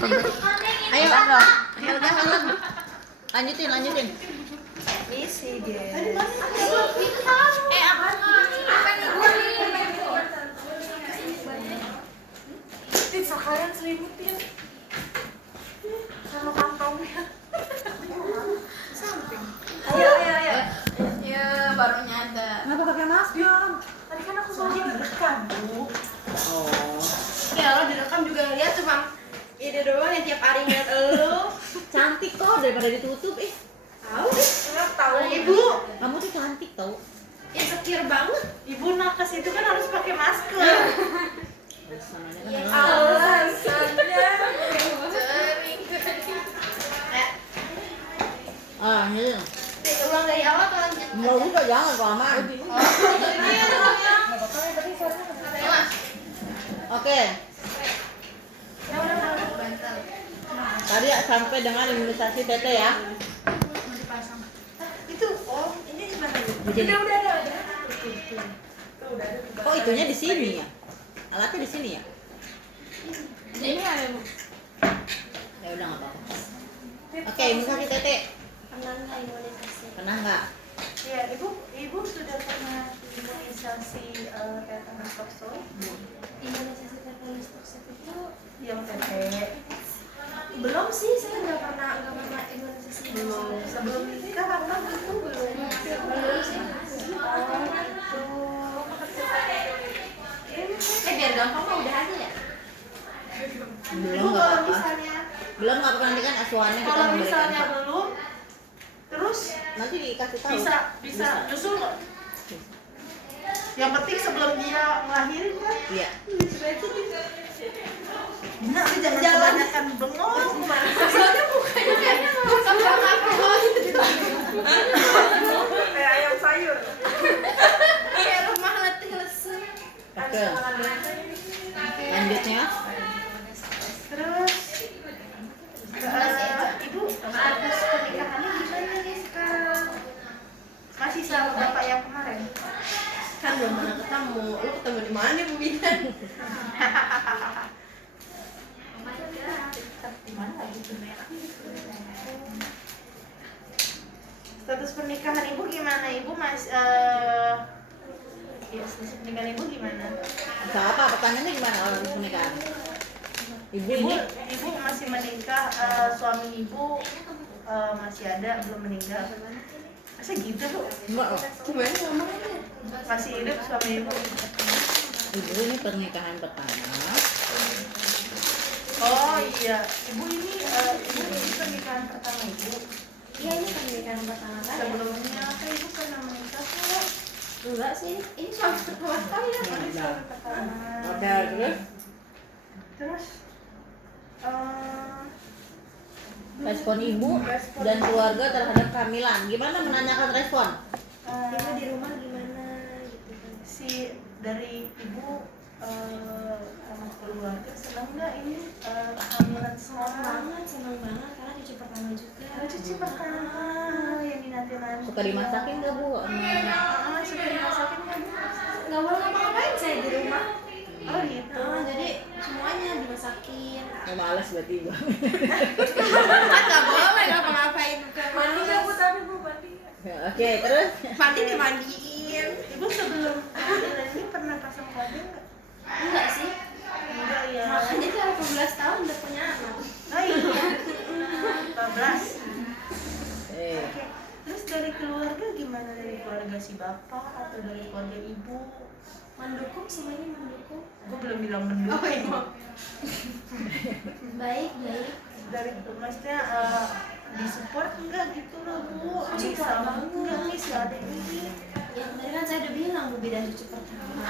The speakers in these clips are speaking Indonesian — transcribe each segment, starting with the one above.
Ayo, lanjutin. Misi guys. Sekarang selimutin sama kantongnya. Samping. Ayo. Ya, baru nyadar. Kenapa pakai masker? Tadi kan aku soalnya direkam, Bu. Oh. Ya lo direkam juga lihat cuma ini doang yang tiap hari ngeliat elu. Cantik kok daripada ditutup Tahu deh, nggak tahu. Ibu, Kamu tuh cantik tau. insecure banget. Ibu nakes itu kan harus pakai masker. Alasannya kan Alasannya. ini. Ulang dari awal atau lanjut? Mau udah jangan kelamaan. Oke. Tadi sampai dengan imunisasi TT ya. Itu, ini gimana? Begini. Udah. Oh, itunya di sini ya. Alatnya di sini ya. Ini ada Ya udah nggak apa-apa. Oke, imunisasi TT. Pernah nggak imunisasi? Pernah nggak? Iya, ibu sudah pernah imunisasi tetanus toksel? Imunisasi tetanus toksel itu yang TT. Belum sih, saya nggak pernah imunisasi. Belum. Sebelum nikah apa gitu belum? Belum sih. biar gampang mah udah aja ya. Belum Ibu nggak kalau apa-apa. misalnya Belum nggak apa-apa, nanti kan asuhannya kita kalau memberikan. misalnya belum, terus Nanti dikasih tahu. bisa nyusul nggak? Yang penting sebelum dia ngelahirin kan? Iya. Nah, jangan kebanyakan bengong. Soalnya mukanya kayaknya Kayak ayam sayur. kayak rumah letih lesu. Oke. Lanjutnya. Terus ibu status pernikahannya gimana nih sekarang? Masih sama bapak yang kemarin? Kan belum pernah ketemu. Lu ketemu di mana, Bu Bidan? Di mana lagi tuh? Status pernikahan ibu gimana? Ibu ya, status pernikahan ibu gimana? Bisa apa? Pertanyaannya gimana kalau pernikahan? Ibu ini Ibu masih menikah, suami ibu masih ada, belum meninggal. Masa gitu Bu? enggak loh. Gimana ngomongnya? Masih hidup suami ibu? Ibu ini pernikahan pertama. Oh iya, ibu ini pernikahan pertama ibu. Iya, ini pernikahan pertama kali. Sebelumnya apa ibu pernah menikah kok? Enggak sih, ini suami pertama saya. Ini suami pertama. Oke, terus Terus respon ibu dan keluarga terhadap kehamilan. Gimana menanyakan respon? Ibu di rumah gimana gitu kan. si dari ibu sama keluarga senang nggak ini kehamilan sekarang? Senang banget karena cucu pertama juga. Cuci pertama yang dinanti-nanti. Suka dimasakin nggak Bu? Suka dimasakin kan? Nggak boleh ngapa-ngapain saya di rumah. Oh gitu. Jadi semuanya dimasakin. Ya males berarti Bu. Kan nggak boleh ngapa-ngapain. Mandi nggak Bu tapi Bu mandi? Oke, terus Mandi dimandiin. Ibu sebelum kehamilan ini pernah pasang kode nggak? Enggak sih. Enggak ya. Makanya dia 18 tahun udah punya anak. Oh iya. 14. Oke. Terus dari keluarga gimana, dari keluarga si bapak atau dari keluarga ibu? Mendukung, semuanya mendukung. Gue belum bilang mendukung. Baik. Dari maksudnya disupport enggak gitu loh Bu? Support banget. Enggak nih si adek ini. Yang tadi kan saya udah bilang Bu Bidan cucu pertama.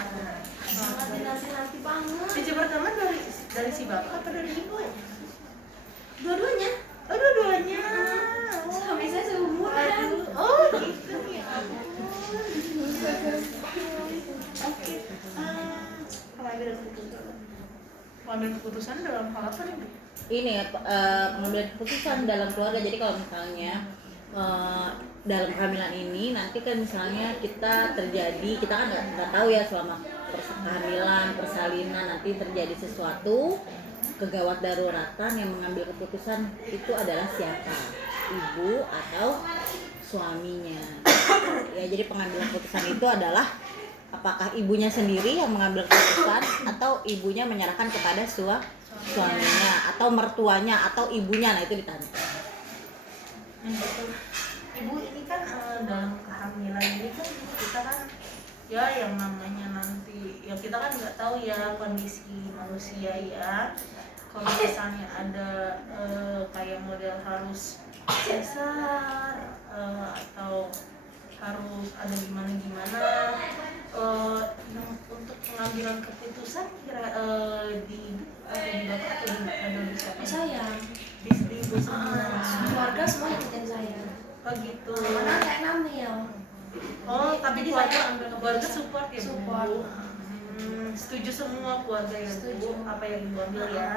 Sangat dinanti-nanti banget. Cucu pertama dari si bapak atau dari ibu? Dua-duanya. Oh dua-duanya. Suami saya seumuran. Oh gitu ya. Oke. Pengambilan keputusan dalam hal apa nih Bu? ini pengambilan keputusan dalam keluarga. Jadi kalau misalnya dalam kehamilan ini nanti kan misalnya kita kan nggak tahu ya selama kehamilan persalinan nanti terjadi sesuatu, kegawat daruratan yang mengambil keputusan itu adalah siapa? Ibu atau suaminya? Ya, jadi pengambil keputusan itu adalah apakah ibunya sendiri yang mengambil keputusan atau ibunya menyerahkan kepada suaminya atau mertuanya atau ibunya, nah itu ditanya. Ibu ini kan dalam kehamilan ini kan kita kan ya yang namanya nanti ya kita kan nggak tahu ya kondisi manusia ya. Kalau misalnya ada kayak model harus sesar atau harus ada gimana untuk pengambilan keputusan kira di bapak atau di siapa? Saya Di ibu semua. keluarga semua ikutin saya. Oh gitu. Karena saya hamil. Oh, tapi Jadi keluarga, saya ambil keluarga keputusan. support ya, Bu? Support. Setuju semua keluarga ya, Setuju. Bu, apa yang Ibu ambil ya.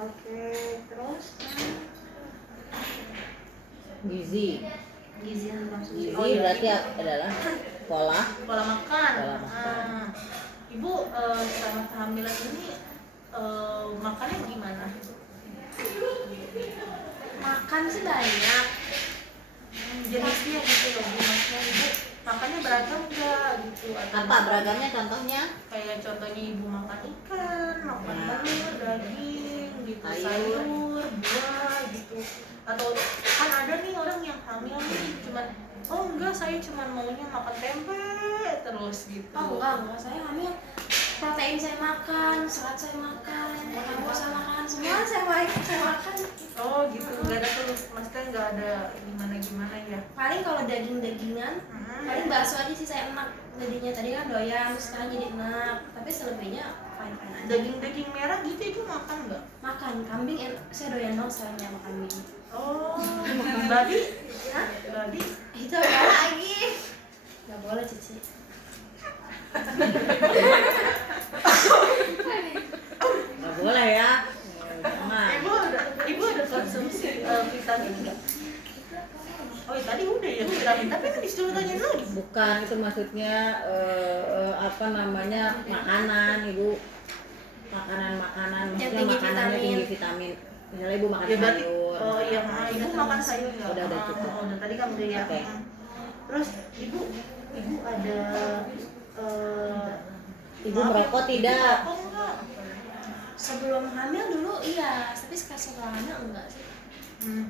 Oke, terus Gizi. gizi maksudnya. Gizi berarti adalah pola pola makan. Pola makan. Ibu selama kehamilan ini makannya gimana? Makan sih banyak. Jenisnya gitu loh, Bu. Maksudnya Ibu makannya beragam nggak gitu? Atau apa beragamnya contohnya? kayak contohnya Ibu makan ikan, makan Nah. telur, daging, gitu, Sayur. sayur, buah, gitu. Atau kan ada nih orang yang hamil nih cuman oh enggak saya cuman maunya makan tempe terus gitu. Oh enggak, saya hamil. Protein saya makan, serat saya makan, karbo saya makan, semua saya makan. Oh gitu, nggak ada tuh maksudnya nggak ada gimana ya. Paling kalau daging-dagingan, paling bakso aja sih saya enak. Jadinya tadi kan doyan, terus sekarang jadi enak. Tapi selebihnya fine-fine aja. Daging merah gitu Ibu makan nggak? Makan kambing, saya doyan banget soalnya sama kambing. Oh, babi? Hah? Babi? Itu apa lagi? Gak boleh cici. Nggak boleh ya. Jangan. Ibu ada konsumsi vitamin nggak? Oh ya, tadi udah ya vitamin, tapi kan disuruh tanyain lagi. Bukan, itu maksudnya apa namanya makanan ibu, makanan maksudnya tinggi makanannya vitamin. tinggi vitamin. Misalnya ibu makan Ya berarti sayur. oh iya, Ibu makan sayur nggak? Udah cukup. Udah tadi kan udah ya. Oke. Terus Ibu ada Ibu maaf, merokok Ibu tidak? merokok nggak? Sebelum hamil dulu iya, tapi setelah hamil enggak sih.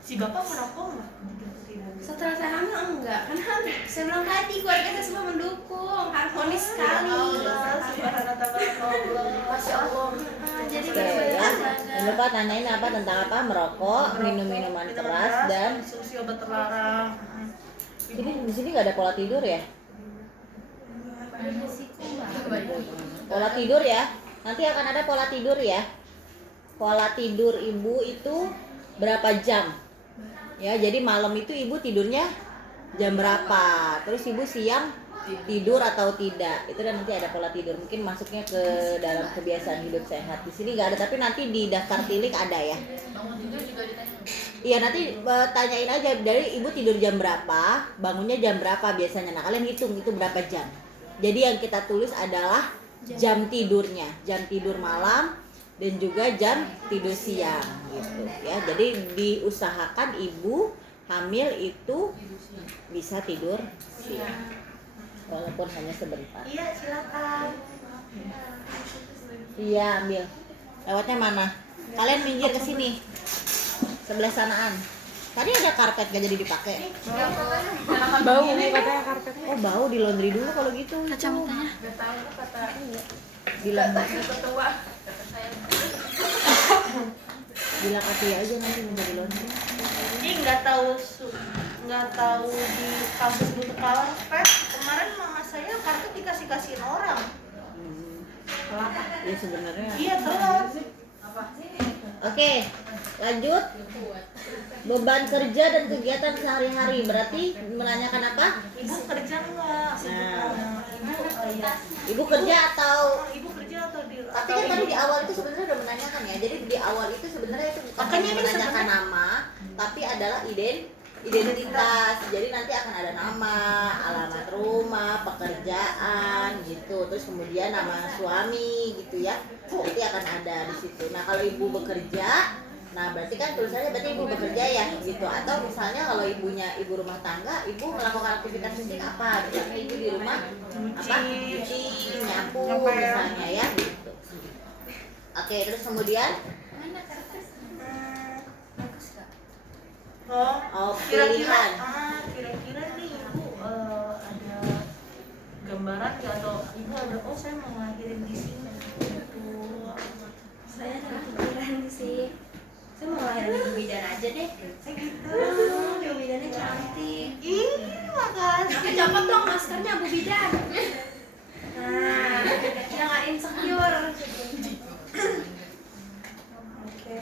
Si bapak merokok nggak? Setelah saya hamil enggak, karena saya bilang tadi keluarga saya semua mendukung, harmonis sekali. Masya Allah. Jadi Oke ya. benar-benar Jangan lupa tanyain apa tentang apa merokok, minum minuman keras dan konsumsi obat terlarang. di sini nggak ada pola tidur ya? Pola tidur ya. Nanti akan ada pola tidur ya. Pola tidur ibu itu berapa jam? Ya, jadi malam itu ibu tidurnya jam berapa? Terus ibu siang tidur atau tidak? Itu dan nanti ada pola tidur. Mungkin masuknya ke dalam kebiasaan hidup sehat. Di sini nggak ada, tapi nanti di daftar tilik ada ya. Iya, nanti tanyain aja dari ibu tidur jam berapa, bangunnya jam berapa biasanya. Nah, kalian hitung itu berapa jam. Jadi yang kita tulis adalah jam tidurnya, jam tidur malam dan juga jam tidur siang gitu ya. Jadi diusahakan ibu hamil itu bisa tidur siang walaupun hanya sebentar. Iya, silakan. Iya, ambil. Lewatnya mana? Kalian minggir ke sini. Sebelah sanaan. Tadi ada karpet gak jadi dipakai. Bau nih katanya karpet. Oh, bau, di laundry dulu kalau gitu. kacamatanya. Gak tahu kata Di laundry. ketua. Bilang Ati aja nanti minta di laundry. Ini nggak tahu di kampus butuh karpet. Kemarin mama saya karpet dikasihin orang. Ya sebenarnya. Iya telat. Oke, lanjut. Beban kerja dan kegiatan sehari-hari berarti menanyakan apa? Ibu kerja nggak? Nah. Iya. Ibu kerja atau? Ibu kerja atau di? Tapi kan tadi di awal itu sebenarnya udah menanyakan ya. Jadi di awal itu sebenarnya itu bukan Makanya hanya ini menanyakan sebenarnya- nama, tapi adalah identitas. Jadi nanti akan ada nama, alamat rumah, pekerjaan gitu. Terus kemudian nama suami gitu ya. Nanti akan ada di situ. Nah, kalau ibu bekerja, nah berarti kan tulisannya berarti ibu bekerja ya gitu. Atau misalnya kalau ibunya ibu rumah tangga, ibu melakukan aktivitas fisik apa? Misalnya ibu di rumah apa? Cuci, nyapu misalnya ya gitu. Oke, terus kemudian Mana kertas? Bagus kak. oh Kira-kira pilihan. kira-kira nih ibu ada gambaran nggak, atau ibu ada, oh saya mau ngelahirin di sini gitu. Saya ada kepikiran sih. Saya mau lahiran ibu bidan aja deh. Gitu. Ibu bidannya cantik. Ih, makasih. Tapi copot dong maskernya Bu Bidan. Nah, biar nggak insecure. Oke.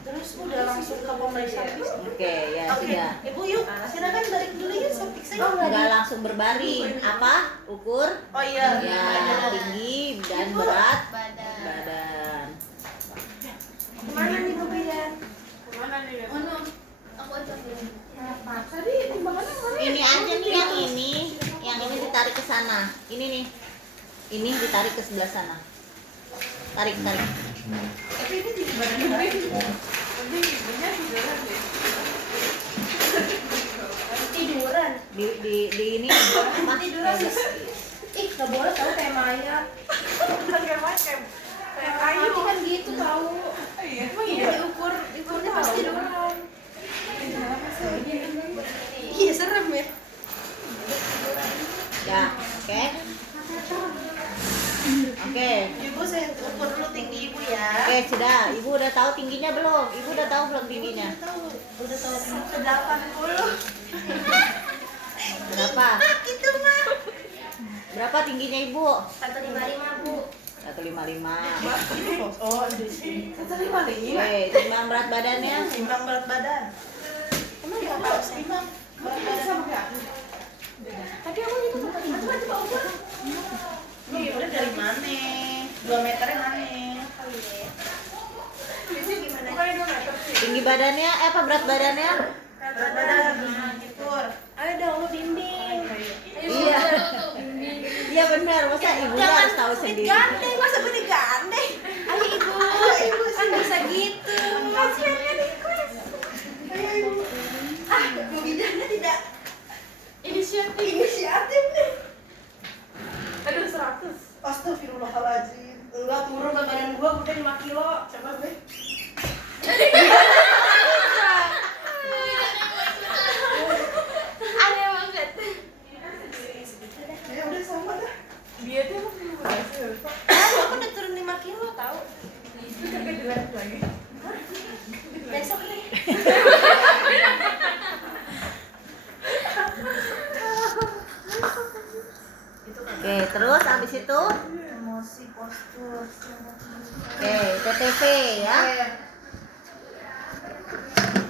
Terus udah langsung ke pemeriksaan fisik. Oke, ya Oke, sudah. ibu yuk, silakan balik dulu yuk, saya periksa yuk. Enggak langsung berbaring. Apa? Ukur? Oh iya. Ya, tinggi dan berat badan. Kemana nih Bu Bidan? Kemana nih? Oh no, aku aja dulu. Kenapa? Tadi timbangannya mana? Ini aja nih yang ini ditarik ke sana. Ini nih. Ini ditarik ke sebelah sana. Tarik. Tapi ini di badan baik. Tapi ibunya tiduran deh. Tiduran. Di ini apa? Tiduran. Ih, nggak boleh tahu kayak Maya. Kayak macam kayak kayu. Nanti kan gitu tahu. Iya. Iya diukurnya pasti tiduran. Iya serem ya. Ya, oke. Oke. Ibu saya ukur dulu tinggi ibu ya. Oke, sudah. Ibu udah tahu tingginya belum? Ibu udah tahu belum tingginya? Udah tahu 180. Berapa? Gitu mah. Berapa tingginya Ibu? 155 Bu. 155. Oh, di sini. 155. Oke, timbang berat badannya. Timbang berat badan. Emang nggak tahu timbang berat badan. Tapi aku gitu tempat itu coba ukur. Ini udah dari mana? 2 meternya mana? Biasanya gimana? Tinggi badannya, apa berat badannya? Berat badan diukur. Ayo dong lu bimbing. Iya. Iya benar, masa ibunya harus tahu sendiri. Gandeng, masa gue digandeng? Ayo ibu, kan bisa gitu. Pasiennya request. Bu bidannya tidak inisiatif nih. Aduh 100. Astagfirullahaladzim. Enggak turun ke badan gua udah 5 kilo. Coba gue. Aneh banget. Ya udah sama dah. Dia tuh emang berhasil. Aku udah turun 5 kilo tahu. Itu sampai dilat lagi. Besok nih. Oke, terus habis itu Emosi postur. oke, TTV ya.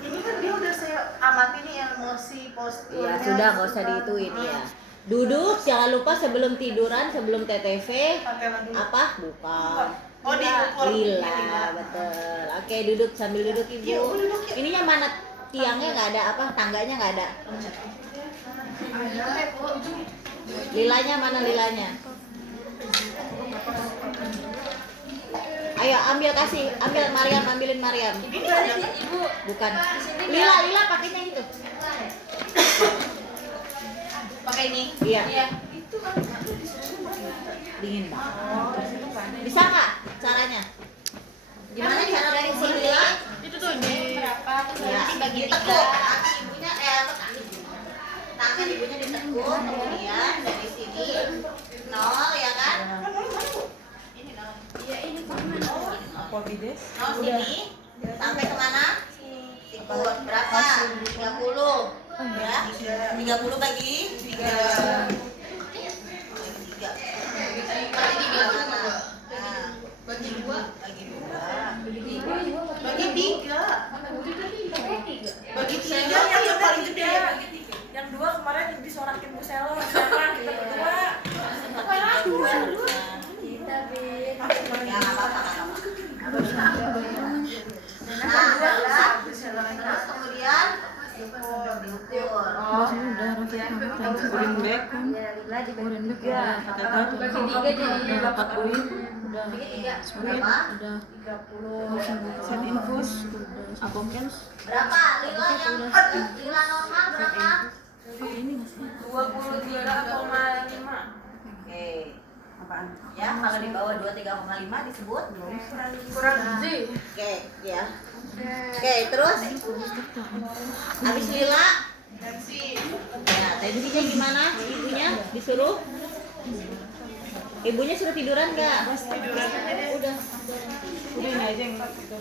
Ini kan dia udah saya amati nih emosi postur. Iya, sudah nggak usah dihituin ya. Duduk, jangan lupa sebelum tiduran, sebelum TTV apa? Bukan. Oh, diukur. Lila, betul. Oke, duduk sambil duduk Yuk, Ibu. duduk, yuk. Ininya mana tiangnya nggak ada, apa tangganya nggak ada? Lilanya mana lilanya? Ayo ambil kasih, ambil Mariam, ambilin Mariam. Ini ada kan? Ibu. Bukan. Lila pakainya itu. Pakai ini. Iya. Iya. Dingin banget. Bisa nggak caranya? Gimana cara mengukur lila? Itu tuh berapa? Terus Ya, nanti bagi ditekuk. 3. Tangan ibunya tangan ibunya ditekuk, kemudian dari sini 0 ya kan? Ini 0. Iya ini gimana? Apa bides? 0 sini sampai kemana? Sikut berapa? 30 ya? 30 bagi 3. Bagi 3 mana? Nah, Bagi 2. bagi 2. Bagi 3. Bagi 3 Yang yang paling gede. Yang 2 kemarin disorakin Bu Selo. Sekarang kita berdua. Kita Bin. Ya nggak apa-apa. Nah, terus kemudian urin bek Ya, lila dibagi tiga. bagi tiga jadi dapat urin Bagi tiga. Berapa? 30. set infus apoken Berapa? Lila yang lila normal berapa? 23,5. Oke. Apaan? Ya, kalau di bawah 23,5 disebut Kurang gizi. Oke, ya. Oke, terus habis lila ya, tensinya gimana? Ibunya disuruh? Ibunya suruh tiduran nggak? Udah. udah ini aja yang itu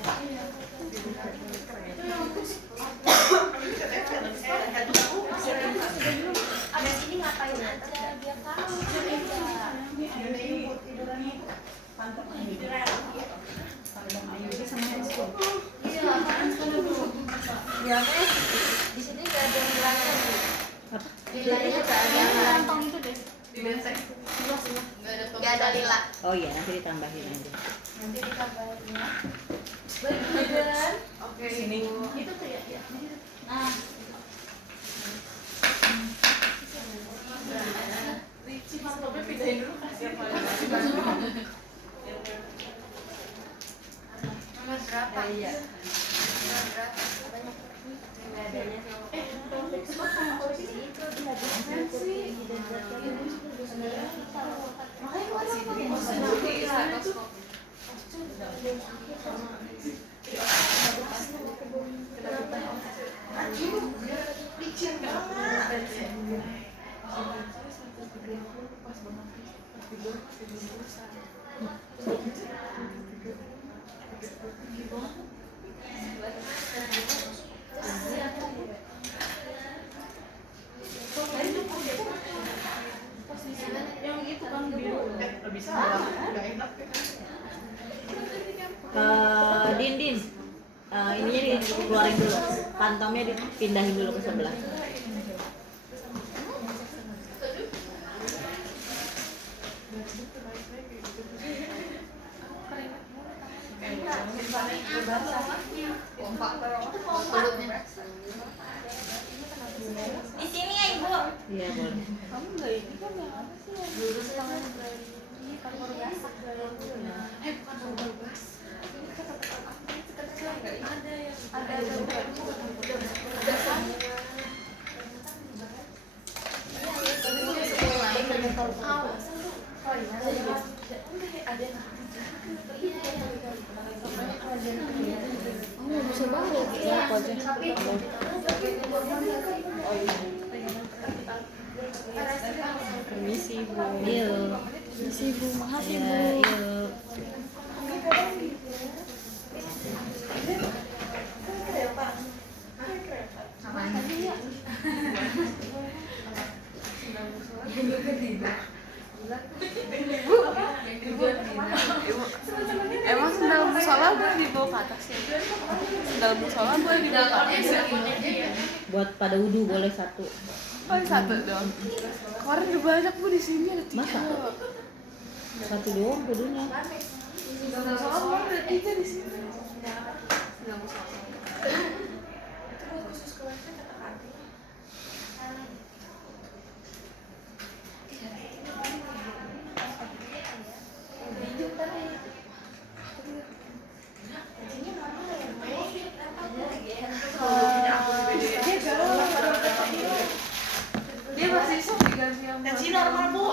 Abis ini ngapain aja biar tahu. Iya, kan? Di sini nggak ada yang bilangnya. Bilangnya nggak ada yang kantong itu deh. Nggak ada lila. Oh iya, nanti ditambahin aja. Nanti ditambahin ya. Bagian. Oke. sini Itu tuh ya. Nah, Nomor berapa? Iya. Nomor berapa? Nggak adanya. Din, ininya dikeluarin dulu, kantongnya dipindahin dulu ke sebelah. Di sini ya Ibu. Iya boleh. Kamu nggak ini kan yang apa sih? Lurus tangan ini kan baru biasa. Bukan baru bas. Ini kata-kata apa? Kecil nggak ada yang ada udah sama. bisa banget ya aku aja permisi bu Iya. permisi bu makasih Iya, bu iya. emang sendal musola boleh dibawa ke atas ya sendal musola boleh dibawa ke atas ya Buat pada wudhu boleh satu. oh satu dong kemarin udah banyak bu di sini ada 3 Masa? Satu doang wudhunya. sendal musola kemarin ada 3 di sini sendal musola dia masih sok diganti yang Tensi normal Bu.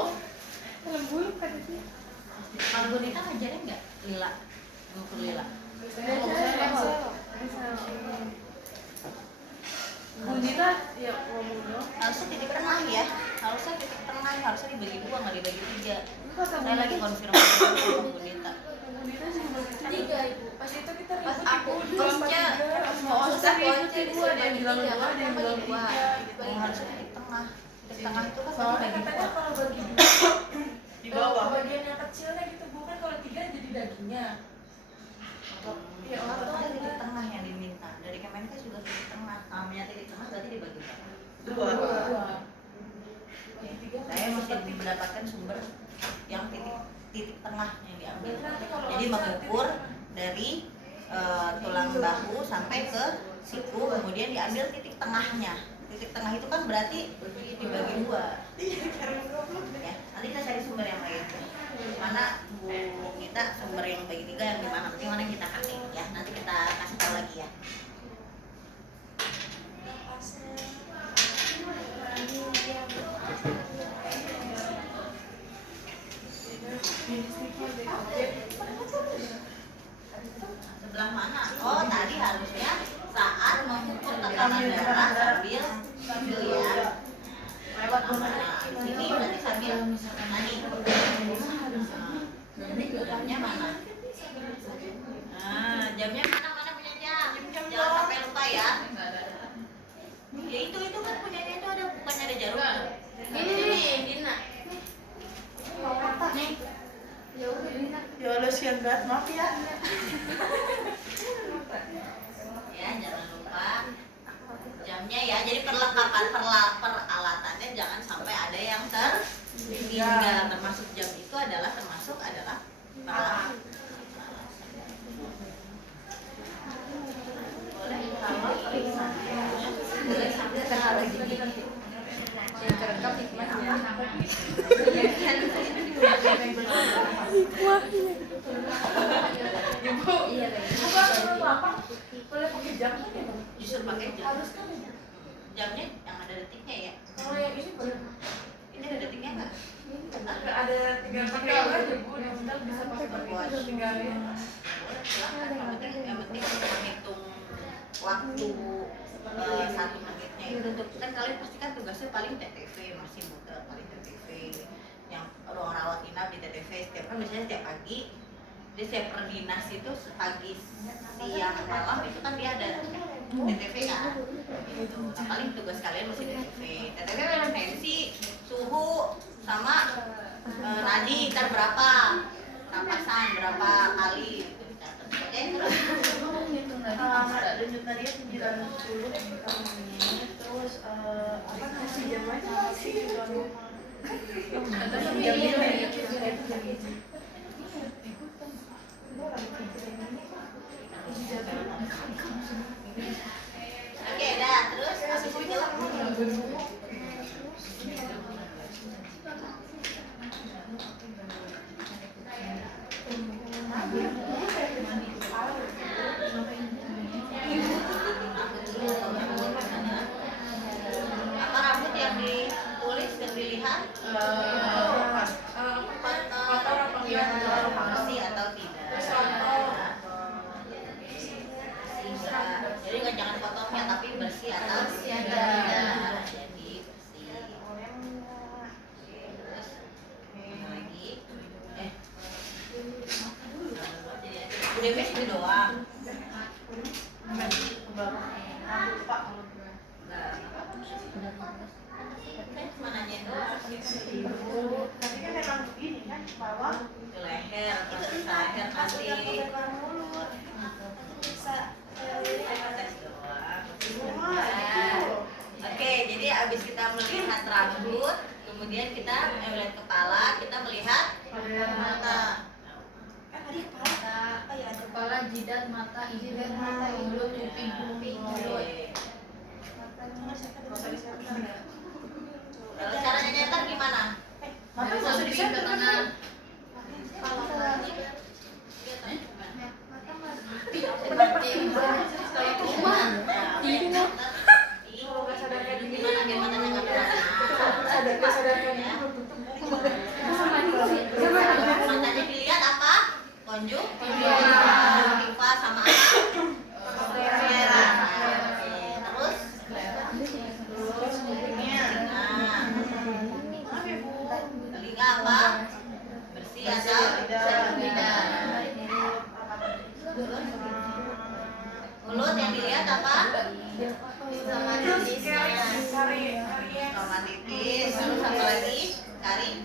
belum kata dia Kalau Gunita ngajarin nggak lila? Ngukur lila. Bunita ya ngomong dong Harusnya titik tengah ya. Harusnya titik tengah, harusnya dibagi 2 nggak dibagi 3. kata Saya lagi konfirmasi sama Gunita. Bunita juga begitu 3 Ibu. Pas itu kita Pas ribut aku Ibu. Konca, mau susah ribut Konca ibu ada yang bilang 2 ada yang bilang 3 Oh, harusnya titik tengah. Titik tengah itu kan Soalnya bagi katanya 2. kalau bagi Di bawah. bagian yang kecilnya gitu bukan kalau 3 jadi dagingnya. Ya, orang tuh ada titik tengah yang diminta. Dari Kemenkes juga titik tengah. Namanya titik tengah berarti dibagi 2. Dua. Saya masih mendapatkan sumber yang titik tengah yang diambil. Jadi mengukur dari tulang bahu sampai ke siku, kemudian diambil titik tengahnya. Titik tengah itu kan berarti dibagi dua. Ya, nanti kita cari sumber yang lain. Mana Bu kita sumber yang bagi 3 yang dimana? Nanti mana yang kita kasih ya. Nanti kita kasih tahu lagi ya. Sebelah mana? Oh, tadi harusnya saat mengukur tekanan darah sambil ya. Lewat mana? Sini berarti sambil nani. Jamnya mana? Nah, jamnya mana punya jam? Jangan sampai lupa ya. Ya itu kan punyanya itu ada bukannya ada jarum? Ini Dina. Nih. Ya Allah, sian banget, maaf ya. Ya, jangan lupa jamnya ya. Jadi perlengkapan peralatannya jangan sampai ada yang tertinggal. Termasuk jam itu adalah peralatan. Boleh kalau boleh sambil lagi yang terekam hikmahnya. Ibu, apa? Boleh pakai jam kan ya? Justru pakai jam. Jamnya yang ada detiknya ya. Kalau yang ini boleh. Ini ada detiknya nggak? Ada 3 pakai aja Bu, yang bisa pakai tinggalin. Boleh, silakan. Yang penting menghitung waktu 1 menitnya itu kan kalian pasti kan tugasnya paling TTV, masih muter paling TTV yang ruang rawat inap di TTV setiap kan biasanya setiap pagi. Jadi setiap per dinas itu pagi, siang, malam itu kan dia ada TTV kan gitu. Nah, paling tugas kalian masih TTV tensi, suhu sama nadi ntar berapa, napasan berapa kali gitu dicatat. Oke, terus denyut nadinya 910 menit, terus apa kasih jam aja sih oke, dah terus habis itu apa rambut yang ditulis dan dilihat kotor apa enggak, bersih atau tidak. Jadi nggak jangan kotornya tapi bersih atau tidak. Jadi bersih. Terus lagi udah bes itu doang. Mananya doang. tapi kan memang begini kan bawah Ke leher, ke leher nanti. bisa Tes doang. Oke, jadi abis kita melihat rambut, kemudian kita melihat kepala, kita melihat mata. kan tadi kepala apa ya, ada Kepala, jidat, mata, mulut, kuping, Oke. mata ya. Kalau caranya nyetar gimana? Mata nggak usah disentuh kan? Matanya dilihat apa? Konjuk, pipa sama apa? Sclera. Terus? Telinga apa? Bersih atau tidak? Mulut yang dilihat apa? Stomatitis. Terus apa lagi? Karies.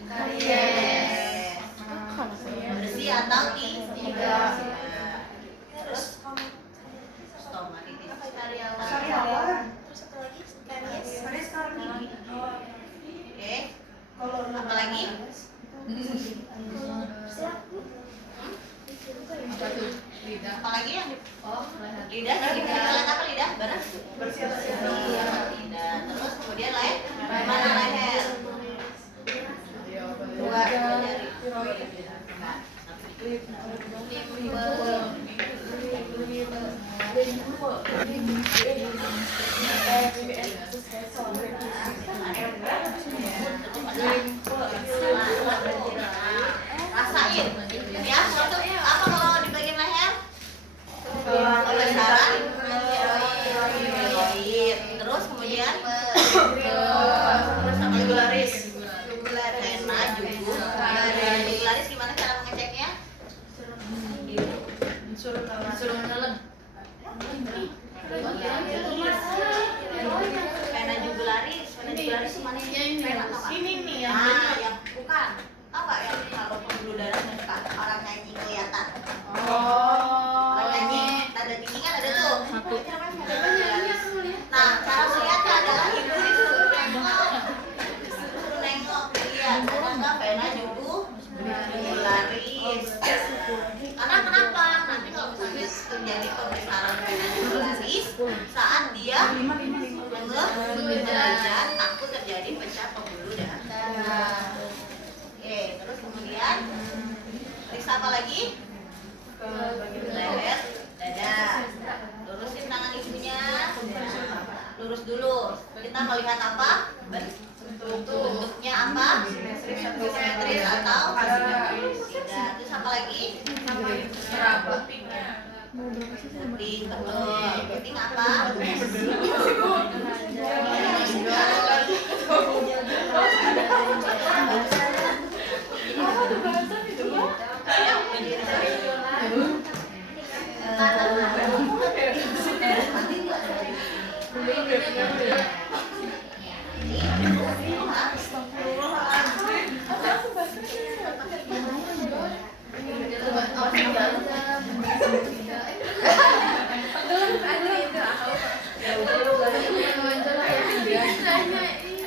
Bersih atau tidak? Terus stomatitis. Sariawan. Terus satu lagi karies sekarang gigi. Oke. Apa lagi? Apa lagi yang lidah? Lidah apa lidah? Bersih atau tidak? Terus Rasain ya, untuk apa kalau di bagian leher? Pembesaran. Terus kemudian jugularis. Vena jugularis gimana cara mengeceknya? Suruh nelen. Vena jugularis mana ini? Vena apa? Ini nih yang Nah, yang bukan. Tahu nggak yang kalau pembuluh darahnya dekat orang nyanyi kelihatan? Orang nyanyi nada tinggi kan ada tuh. Itu namanya vena jugularis. Nah, cara melihatnya adalah ibu disuruh nengok. Disuruh nengok lihat ada nggak vena jugularis. Karena kenapa? Nanti kalau misalnya terjadi pembesaran vena jugularis saat dia mengejar takut terjadi pecah pembuluh darah. Oke, terus kemudian periksa apa lagi? Leher, dada. Lurusin tangan ibunya. Lurus dulu. Kita melihat apa? Bentuknya apa? Simetris atau tidak. Terus apa lagi? Puting, betul. Puting apa?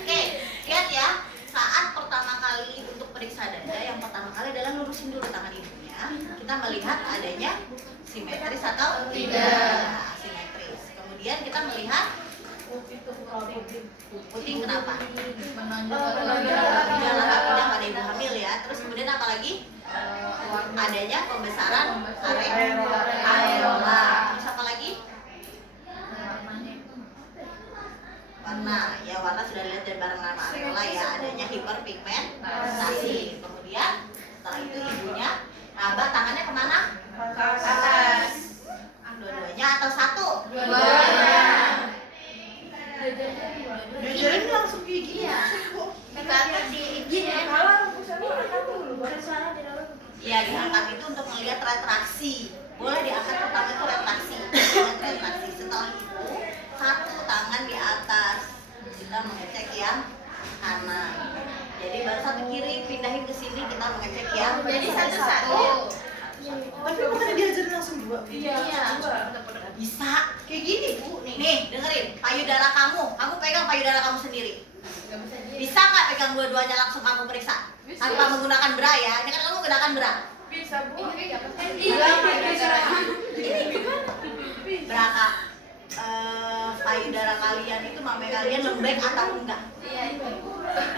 Oke, lihat ya. Saat pertama kali untuk periksa dada, yang pertama kali adalah lurusin dulu tangan ibunya. Kita melihat adanya simetris atau tidak simetris. Kemudian kita melihat puting kenapa? Gejala tidak pada ibu hamil ya. Terus kemudian apa lagi? Adanya pembesaran areola. Terus apa lagi? Warna, ya warna sudah lihat dari barang nama areola ya, adanya hiperpigmentasi. Kemudian setelah itu ibunya nabah tangannya kemana? Ke atas. Dua-duanya atau satu? Dua-duanya. Jadi langsung gigi ya. Diangkat di ibunya. Iya, diangkat itu untuk melihat retraksi. Boleh diangkat pertama itu retraksi. Retraksi. Setelah itu satu tangan di atas. Kita mengecek yang kanan. Jadi baru satu kiri pindahin ke sini kita mengecek yang Jadi satu-satu. Tapi bukan diajarin langsung dua. Iya. Bisa. Kayak gini bu. Nih, dengerin. Payudara kamu pegang payudara kamu sendiri. Bisa nggak pegang dua-duanya langsung kamu periksa? Tanpa menggunakan bra ya. Ini kan kamu menggunakan bra. Bisa bu. Bra Kak. Payudara kalian itu mame kalian lembek atau enggak?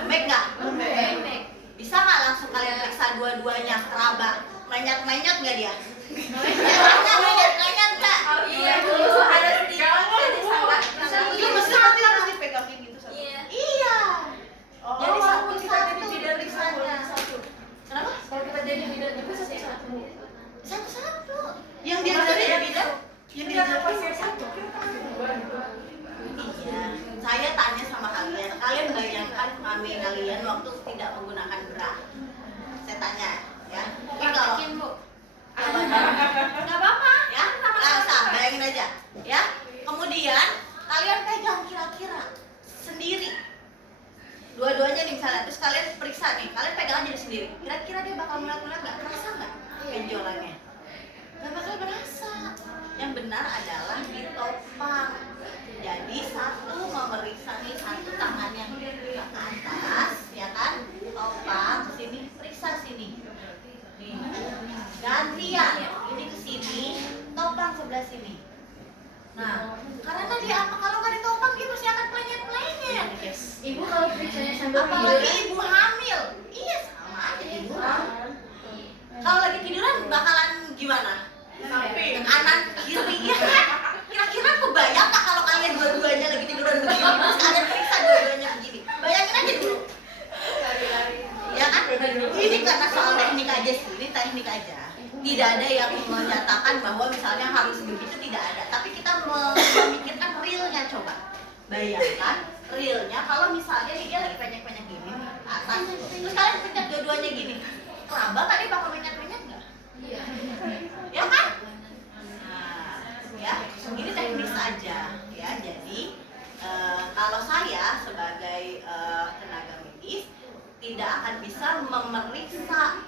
Lembek nggak? Lembek. Bisa nggak langsung kalian periksa dua-duanya keraba? Menyat-menyat nggak dia? Menyat nggak? Iya, dulu harus Itu mesti nanti harus dipegangin gitu satu. Iya. Jadi satu-satu periksanya. Kenapa? Kalau kita jadi bidan juga satu-satu. Satu-satu. Yang diajarin Yang bidan? yang diajarin satu. Iya. Saya tanya sama kalian. Kalian bayangkan mami kalian waktu tidak menggunakan bra. Saya tanya, ya. Ini kalau Nggak apa-apa. ya, nggak usah, bayangin aja, ya. Kemudian kalian pegang kira-kira sendiri. Dua-duanya nih misalnya, terus kalian periksa nih, kalian pegang aja sendiri. Kira-kira dia bakal melihat nggak? Kerasa nggak benjolannya? Nggak bakal berasa. Yang benar adalah ditopang. Jadi satu memeriksa nih satu tangan yang ke atas, ya kan? Topang sini, periksa sini. Nih, gantian. Ini ke sini, topang sebelah sini. Nah, karena tadi apa kalau nggak ditopang dia pasti akan plenyet-plenyet. Ibu kalau periksanya sambil Apalagi ibu hamil. Iya sama aja ibu hamil. Kalau lagi tiduran bakalan gimana? Samping. Kanan kiri ya kan? Kira-kira bayangkan realnya kalau misalnya nih dia lagi penyek-penyek gini nih atas, terus kalian pencet dua-duanya gini, keraba tadi bakal menyet-menyet nggak? Iya. Ya kan? Nah, ya ini teknis aja ya. Jadi kalau saya sebagai tenaga medis tidak akan bisa memeriksa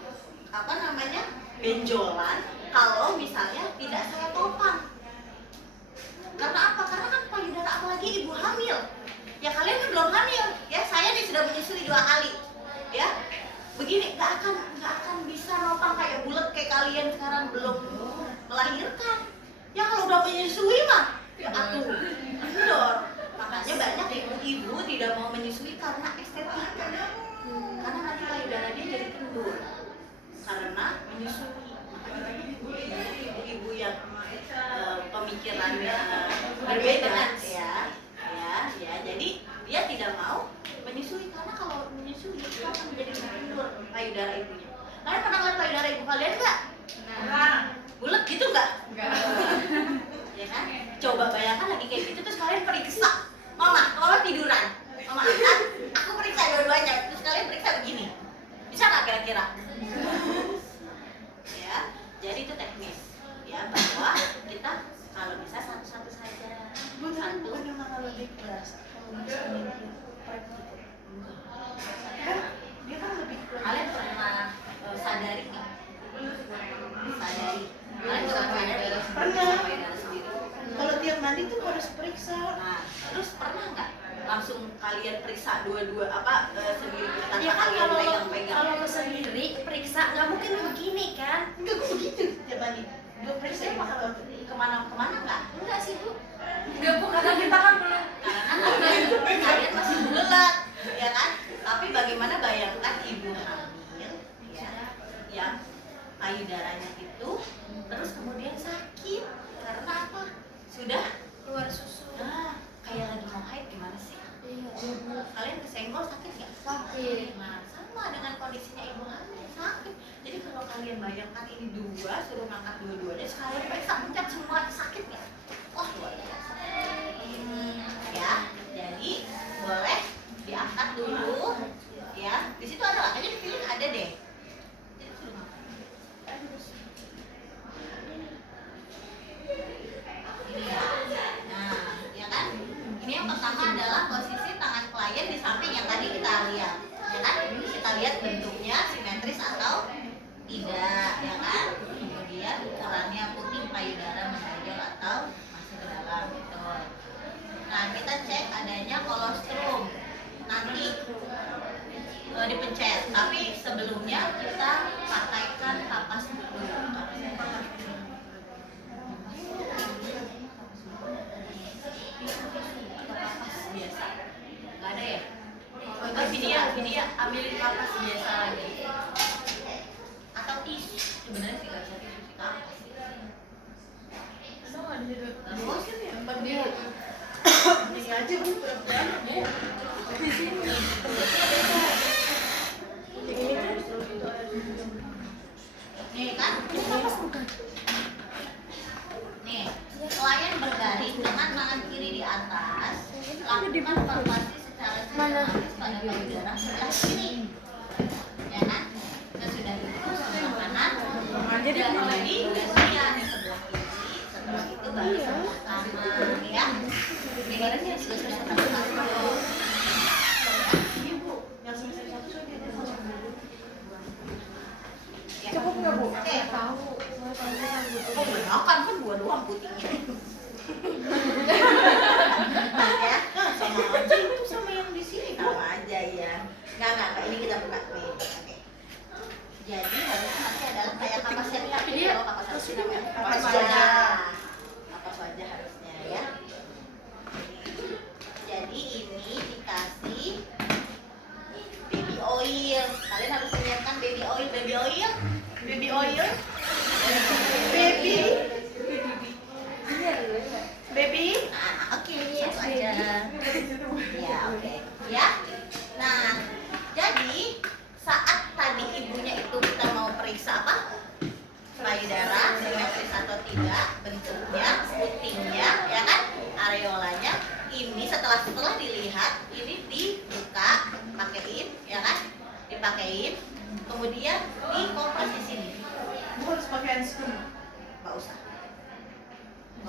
apa namanya benjolan kalau misalnya tidak saya topang. Karena apa? Karena kan payudara, apalagi ibu hamil. Ya kalian kan belum hamil, ya saya nih sudah menyusui 2 kali, ya. Begini nggak akan bisa nopang kayak bulat kayak kalian sekarang belum melahirkan. Ya kalau udah menyusui mah, ya atuh, kendor. Makanya banyak ibu-ibu tidak mau menyusui karena estetika. Karena nanti payudara dia jadi kendur karena menyusui. Makanya ibu-ibu yang pemikirannya berbeda ya, jadi dia tidak mau menyusui karena kalau menyusui itu akan menjadi kendur payudara ibunya. Kalian pernah lihat payudara ibu kalian nggak? Nah, bulat gitu nggak? Nggak. Ya kan? Coba bayangkan lagi kayak gitu terus kalian periksa, mama tiduran, mama angkat, aku periksa dua-duanya, terus kalian periksa begini, bisa nggak kira-kira? Ya, jadi itu teknis ya bahwa kita kalau bisa satu-satu saja. Satu Bagaimana lebih berasa kalau misalnya dia prep gitu? Kan dia kan lebih kalian pernah sadari nggak? Sadari. Kalian pernah sadari? Pernah. Payudara sendiri. kalau tiap mandi tuh harus periksa. Nah, terus pernah nggak langsung kalian periksa dua-dua sendiri tanpa Ya kan kalian pegang-pegang? kalau sendiri periksa nggak mungkin begini kan? Enggak kok begitu tiap mandi. Dia periksa apa kalau Kemana nggak? Enggak sih Bu. Enggak Bu, karena kita kan belum. Karena kan kalian masih bulat, ya kan? Tapi bagaimana bayangkan ibu hamil, ya, yang payudaranya itu terus kemudian sakit karena apa? Sudah Keluar susu. nah kayak lagi mau haid gimana sih? Iya. Kalian kesenggol sakit nggak? Sakit. Nah, sama dengan kondisinya ibu hamil sakit. Jadi kalau kalian bayangkan ini dua, suruh ngangkat dua-duanya, sekalian periksa pencet semua, sakit nggak? Wah luar biasa. Ya, jadi boleh diangkat dulu. Ya, di situ ada lah. Kayaknya dipilih ada deh. Jadi suruh ngangkat. Ini ya. Nah, ya kan? Ini yang pertama adalah posisi tangan klien di samping yang tadi kita lihat, ya kan? Kita lihat bentuknya simetris atau tidak, ya kan? Kemudian ukurannya putih payudara menonjol atau masih ke dalam gitu. Nah, kita cek adanya kolostrum. Nanti dipencet, tapi sebelumnya kita pakaikan kapas dulu. Biasa nggak ada ya? Video ambilin kapas biasa lagi atau tisu. Sebenarnya sih nggak bisa tisu sih, kapas sih. Terus ini aja Bu, berapa? nih kan nih klien berbaring dengan tangan kiri di atas, lakukan palpasi secara sistematis pada payudara sebelah kiri, ya kan? Sesudah itu sebelah kanan dan lagi gantian sebelah kiri, setelah itu baru sebelah kanan, ya. Beresnya juga sudah terlalu. Iya Bu, yang semester 1 sudah dia langsung dulu. Cukup nggak Bu? Tahu. Oh banyak kan dua doang putihnya. Ya, sama aja itu sama yang di sini sama aja ya. Nggak, ini kita buka nih. Oke. Jadi harusnya nanti adalah kayak kapas yang tapi dia kapas apa sih namanya? Kapas wajah. Kapas wajah harusnya ya. Jadi ini dikasih baby oil. Kalian harus menyiapkan baby oil, baby oil. Baby oil. Baby. Nah, oke, satu aja. Ya, oke. Ya. Nah, jadi saat tadi ibunya itu kita mau periksa apa? Payudara, simetris atau tidak, bentuknya, putingnya, ya kan? Areolanya. Ini setelah dipakein, kemudian dikompres di sini. Harus pakai handscoon. Nggak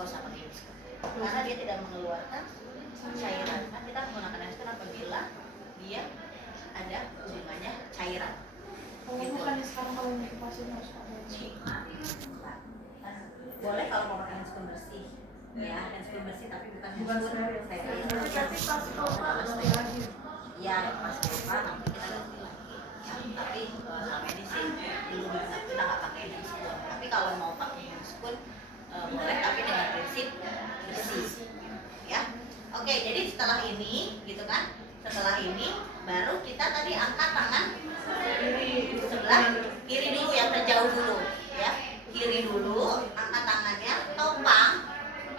usah pakai handscoon karena dia tidak mengeluarkan cairan. Kan kita menggunakan handscoon apabila dia ada hubungannya cairan. Kalau bukan sekarang kalau mau kipasin harus pakai Boleh kalau mau pakai handscoon bersih, ya handscoon bersih tapi bukan bukan handscoon steril. steril. Tapi pas kalau lagi. Ya pas lupa nanti kita ganti lagi. Ya, tapi selama ini sih belum kita nggak pakai handscoon. Tapi kalau mau pakai handscoon boleh tapi dengan prinsip bersih. Ya, oke. Jadi setelah ini, gitu kan? Setelah ini baru kita tadi angkat tangan sebelah kiri dulu yang terjauh dulu, ya. Kiri dulu, angkat tangannya, topang,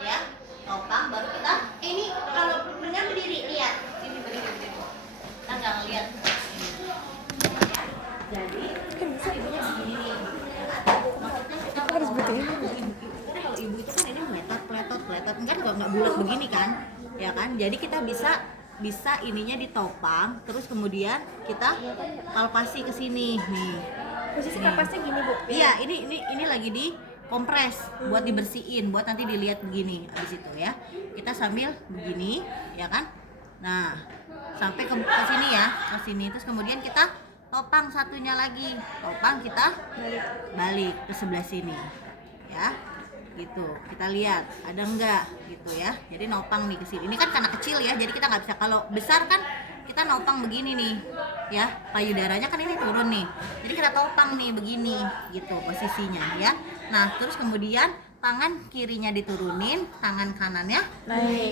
ya. Topang baru kita ini kalau dengan berdiri lihat, ini berdiri. Kita nggak ngeliat. Ya. Jadi ibunya begini nih. Maksudnya kita harus berdiri. Kita kalau ibu itu kan ini meletot, enggak nggak bulat begini kan, ya kan? Jadi kita bisa ininya ditopang, terus kemudian kita palpasi ke sini nih. Posisi napasnya gini, Bu. Iya, ini lagi di kompres buat dibersihin, buat nanti dilihat begini habis itu ya. Kita sambil begini, ya kan? Nah, sampai ke sini ya, ke sini terus kemudian kita topang satunya lagi. Topang kita balik ke sebelah sini. Ya. Gitu. Kita lihat ada enggak gitu ya. Jadi nopang nih ke sini. Ini kan karena kecil ya, jadi kita nggak bisa. Kalau besar kan kita nopang begini nih. Ya, payudaranya kan ini turun nih. Jadi kita topang nih begini gitu posisinya ya. Nah, terus kemudian tangan kirinya diturunin, tangan kanannya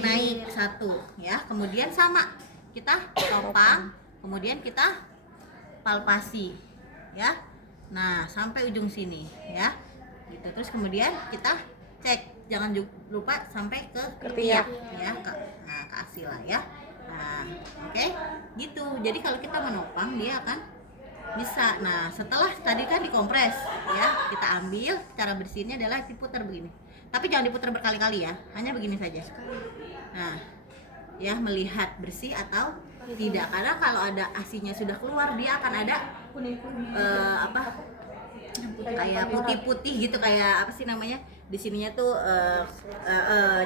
naik satu ya. Kemudian sama kita topang, kemudian kita palpasi ya. Nah, sampai ujung sini ya. Gitu. Terus kemudian kita cek, jangan lupa sampai ke ketiak ya, ke aksila ya. Nah, oke. Gitu. Jadi kalau kita menopang dia akan bisa. Nah, setelah tadi kan dikompres ya, kita ambil, cara bersihnya adalah diputar begini. Tapi jangan diputar berkali-kali ya, hanya begini saja. Nah, ya melihat bersih atau tidak, karena kalau ada asinya sudah keluar dia akan ada kayak putih-putih gitu, kayak apa sih namanya, di sininya tuh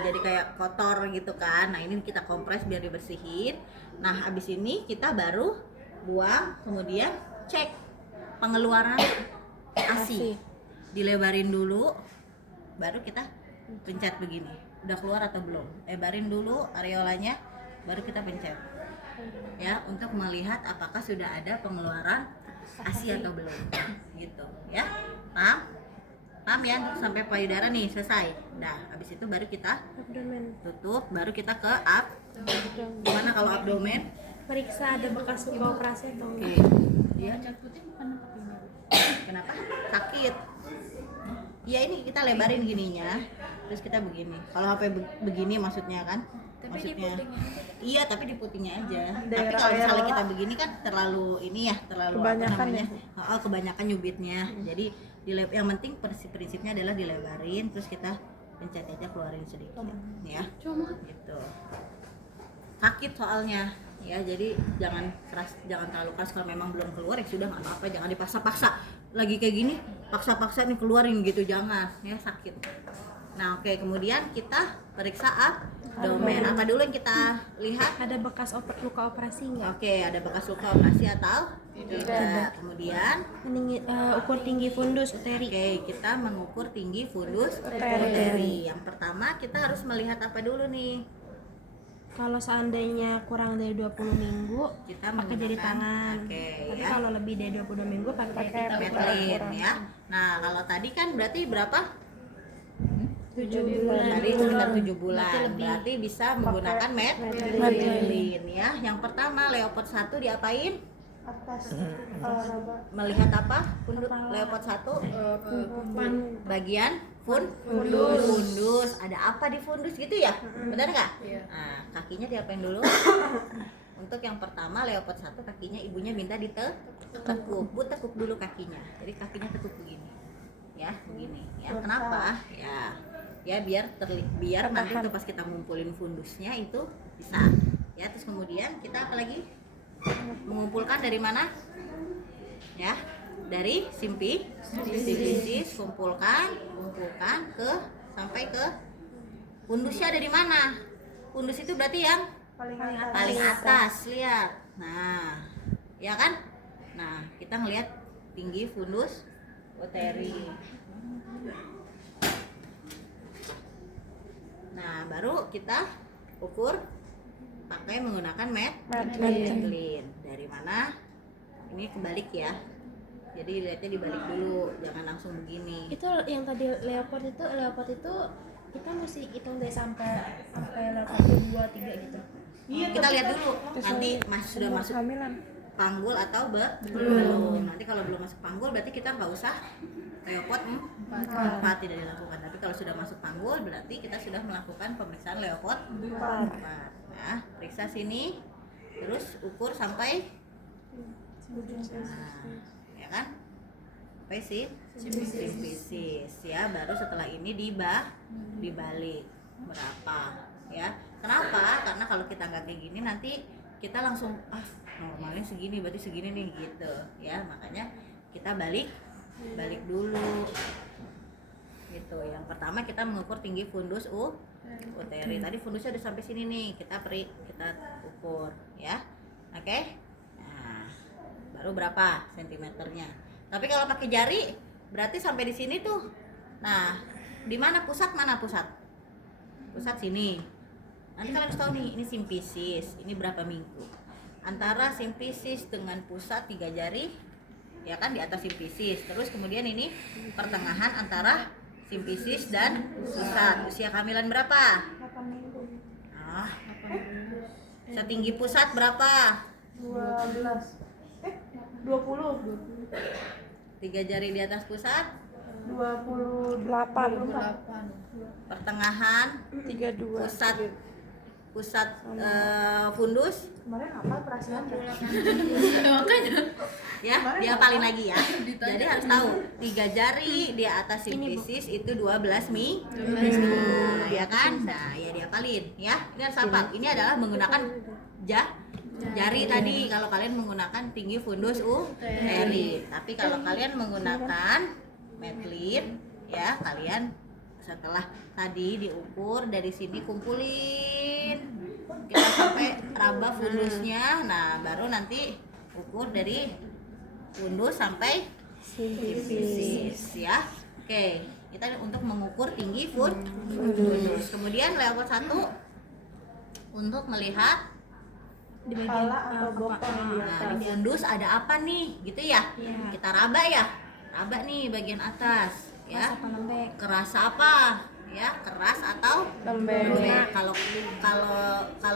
jadi kayak kotor gitu kan. Nah, ini kita kompres biar dibersihin. Nah, habis ini kita baru buang, kemudian cek pengeluaran ASI, dilebarin dulu, baru kita pencet begini, udah keluar atau belum. Lebarin dulu areolanya, baru kita pencet ya, untuk melihat apakah sudah ada pengeluaran ASI atau belum gitu ya. Paham ya, sampai payudara nih selesai. Nah, habis itu baru kita tutup, baru kita ke gimana kalau abdomen, Periksa ada bekas luka operasi atau oke. Dia kenapa sakit ya, ini kita lebarin gininya, terus kita begini. Kalau sampai begini maksudnya kan, maksudnya iya, tapi di putingnya aja. Tapi kalau misalnya kita begini kan terlalu ini ya, terlalu kebanyakan kebanyakan nyubitnya. Jadi yang penting prinsipnya adalah dilebarin, terus kita pencet aja, keluarin sedikit ya. Gitu. Sakit soalnya ya, jadi jangan keras, jangan terlalu keras. Kalau memang belum keluar ya sudah, nggak apa-apa, jangan dipaksa-paksa. Lagi kayak gini paksa-paksa nih keluarin gitu, jangan ya, sakit. Nah, oke, kemudian kita periksa abdomen. Apa dulu yang kita lihat? ada bekas luka operasi nggak? Oke, ada bekas luka operasi atau tidak. Kemudian Ukur tinggi fundus uteri. oke, kita mengukur tinggi fundus uteri. Yang pertama kita harus melihat apa dulu nih? Kalau seandainya kurang dari 20 minggu Kita pakai jari menggunakan- tangan. oke, Tapi ya. kalau lebih dari 20 minggu pakai Metlin ya. Nah, kalau tadi kan berarti berapa? 7 bulan. Tadi sekitar 7 Berarti bulan. lebih. Berarti bisa menggunakan Metlin ya. Yang pertama Leopard 1 diapain? atas Melihat apa? Leopard 1 bagian fundus. Ada apa di fundus gitu ya? Benar nggak? Nah, kakinya diapain dulu? Untuk yang pertama Leopard 1 kakinya ibunya minta ditekuk. Bu, tekuk dulu kakinya. Jadi kakinya tekuk begini. Ya, begini. Ya, kenapa? Ya biar nanti tuh pas kita ngumpulin fundusnya itu bisa. Ya, terus kemudian kita apa lagi? Mengumpulkan dari mana? ya. Dari simpisis kumpulkan ke sampai ke fundusnya ada di mana? Fundus itu berarti yang paling atas, lihat. Nah, ya kan? Nah, kita ngelihat tinggi fundus uteri. Nah, baru kita ukur pakai menggunakan Matlin. Dari mana? Ini kebalik ya. Jadi lihatnya dibalik dulu, jangan langsung begini. Itu yang tadi leopard itu kita mesti hitung deh sampai leopard 2, 3 gitu. Kita lihat dulu nanti sudah masuk panggul atau belum. Nanti kalau belum masuk panggul berarti kita nggak usah leopard 4 tidak dilakukan. Tapi kalau sudah masuk panggul berarti kita sudah melakukan pemeriksaan leopard 4. Nah, periksa sini terus ukur sampai ya kan? Sampai simpisis ya. Baru setelah ini dibalik berapa ya. Kenapa? Karena kalau kita nggak kayak gini nanti kita langsung normalnya segini berarti segini nih gitu ya. Makanya kita balik dulu gitu. Yang pertama kita mengukur tinggi fundus uteri. Tadi fundusnya udah sampai sini nih, kita ukur ya. Oke. Nah, baru berapa sentimeternya. Tapi kalau pakai jari berarti sampai di sini tuh. Nah, di mana pusat? Pusat sini. Nanti kalian harus tahu nih, ini simpisis, ini berapa minggu. Antara simpisis dengan pusat 3 jari, ya kan, di atas simpisis. Terus kemudian ini pertengahan antara simpisis dan pusat. Usia kehamilan berapa? 8 minggu. Setinggi pusat berapa? 20. 3 jari di atas pusat? 28. Pertengahan? 32. Pusat fundus? Kemarin apa perasaan Ya, dia paling lagi ya. Jadi harus tahu 3 jari di atas simpisis itu 12 minggu, ya kan? Nah, ya dia paling ya. Ini harus hafal. Ini adalah menggunakan jari tadi kalau kalian menggunakan tinggi fundus uteri. Tapi kalau kalian menggunakan Matlin ya, kalian setelah tadi diukur dari sini kumpulin kita sampai raba fundusnya. Nah, baru nanti ukur dari fundus sampai simpisis ya. Oke, kita untuk mengukur tinggi fundus. Kemudian leopard 1 untuk melihat Di kepala atau bokong yang di nah, atas. di fundus ada apa nih gitu ya. Kita raba ya. Raba nih bagian atas ya. Keras apa? Ya, keras atau Lembek. Kalau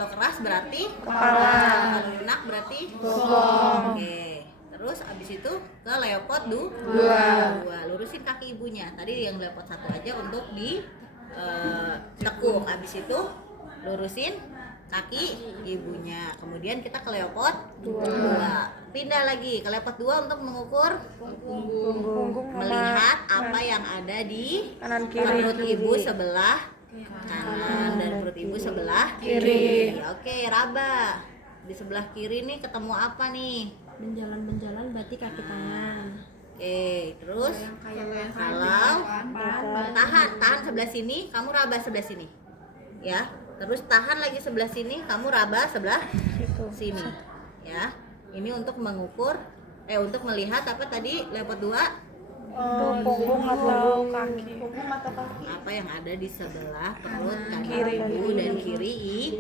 keras berarti Kepala. kalau lunak berarti Bokong. Oke. Terus abis itu ke leopard 2. Lurusin kaki ibunya. Tadi yang leopard 1 aja untuk di tekuk. Abis itu lurusin kaki ibunya. Kemudian kita ke leopard 2. Pindah lagi ke leopard 2 untuk mengukur Punggung melihat apa yang ada di kanan kiri. perut ibu sebelah kanan dan perut ibu sebelah Kiri. Oke, raba. Di sebelah kiri nih ketemu apa nih? benjalan berarti kaki tangan. Oke, terus kalau tahan sebelah sini, kamu raba sebelah sini. Ya. Terus tahan lagi sebelah sini, kamu raba sebelah sini. Ya. Ini untuk mengukur untuk melihat apa tadi leopard 2? Punggung atau kaki. Punggung atau kaki. Apa yang ada di sebelah perut kanan Kiri. ibu dan kiri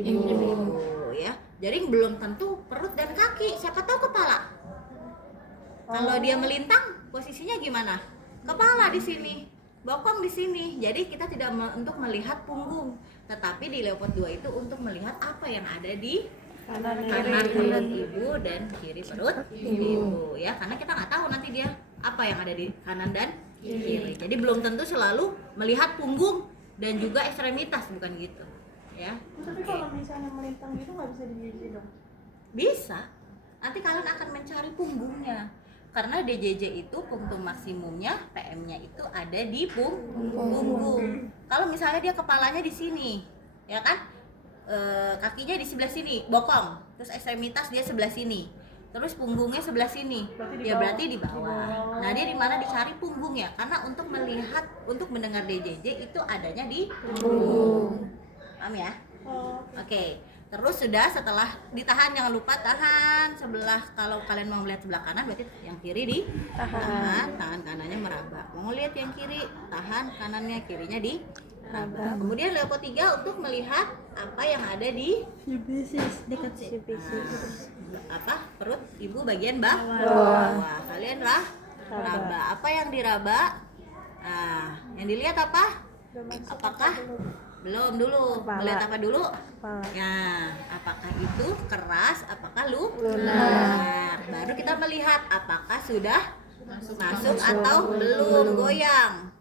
ibu ya. Jadi belum tentu perut dan kaki, siapa tahu kepala. Kalau dia melintang posisinya gimana? Kepala di sini, bokong di sini. Jadi kita tidak untuk melihat punggung, tetapi di leopard 2 itu untuk melihat apa yang ada di Kanan kanan kiri. perut ibu dan kiri perut ibu ya, karena kita nggak tahu nanti dia apa yang ada di kanan dan kiri. Jadi belum tentu selalu melihat punggung dan juga ekstremitas, bukan gitu ya. Tapi kalau misalnya melintang gitu nggak bisa DJJ dong? Bisa, nanti kalian akan mencari punggungnya karena DJJ itu punktum maksimumnya PM-nya itu ada di punggung. Kalau misalnya dia kepalanya di sini ya kan, kakinya di sebelah sini bokong, terus ekstremitas dia sebelah sini, terus punggungnya sebelah sini, berarti di bawah. Nah, dia di mana dicari punggungnya? Karena untuk melihat, untuk mendengar DJJ itu adanya di punggung. Paham ya? Oke. Terus sudah, setelah ditahan, jangan lupa tahan sebelah. Kalau kalian mau melihat sebelah kanan, berarti yang kiri ditahan, tangan kanannya meraba. Mau lihat yang kiri, tahan kanannya, kirinya di raba. Kemudian leopard 3 untuk melihat apa yang ada di dekat apa perut ibu bagian bawah. Kalian raba. Apa yang diraba? Nah, yang dilihat apa? Apakah belum dulu? Melihat apa dulu? Ya, apakah itu keras? Apakah lunak? Baru kita melihat apakah sudah masuk atau belum, goyang.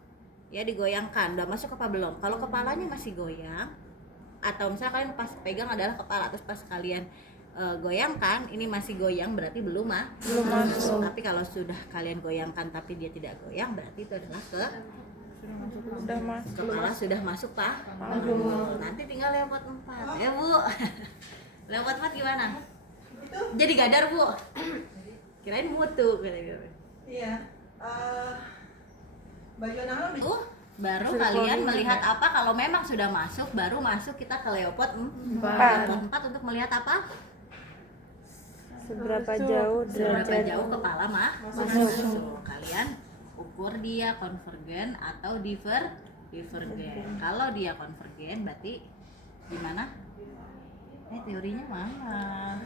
Ya, digoyangkan, udah masuk apa belum? Kalau kepalanya masih goyang, atau misalnya kalian pas pegang adalah kepala, terus pas kalian goyangkan ini masih goyang, berarti belum masuk. Tapi kalau sudah kalian goyangkan tapi dia tidak goyang, berarti itu adalah kepala sudah masuk Pak. Nanti tinggal leopard 4 ya Bu. Leopard 4 gimana? Jadi gadar Bu. Kirain mutu. Iya. Bagian apa? Baru kalian melihat apa? Kalau memang sudah masuk, baru masuk kita ke leopard 4. Leopard 4 untuk melihat apa? Seberapa jauh kepala masuk. Kalian ukur dia konvergen atau divergen. Kalau dia konvergen berarti gimana? Teorinya mana?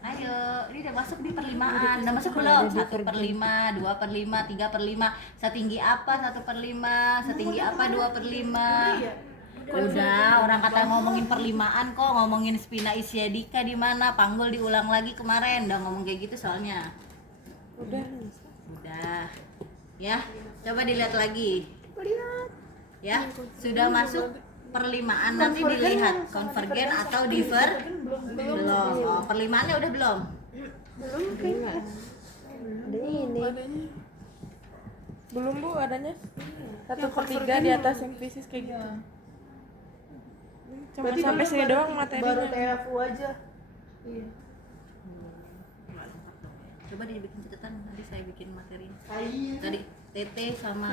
Ayo, ini udah masuk di perlimaan. Udah masuk belum? 1/5, 2/5, 3/5. Setinggi apa 1/5? Setinggi apa 2/5? Udah, orang kata ngomongin perlimaan kok, ngomongin spina ischiadica di mana? Panggul diulang lagi kemarin, udah ngomong kayak gitu soalnya. Udah. Ya, coba dilihat lagi. Ya, sudah masuk perlimaan, nanti dilihat konvergen atau belum. Oh, perlimaannya udah belum? Belum Bu, adanya 1/3 di atas yang fisis kayak gitu. Cuma sampai sini doang materinya. Baru TFU aja. Iya. Coba dibikin catatan, nanti saya bikin materi. Tadi TT sama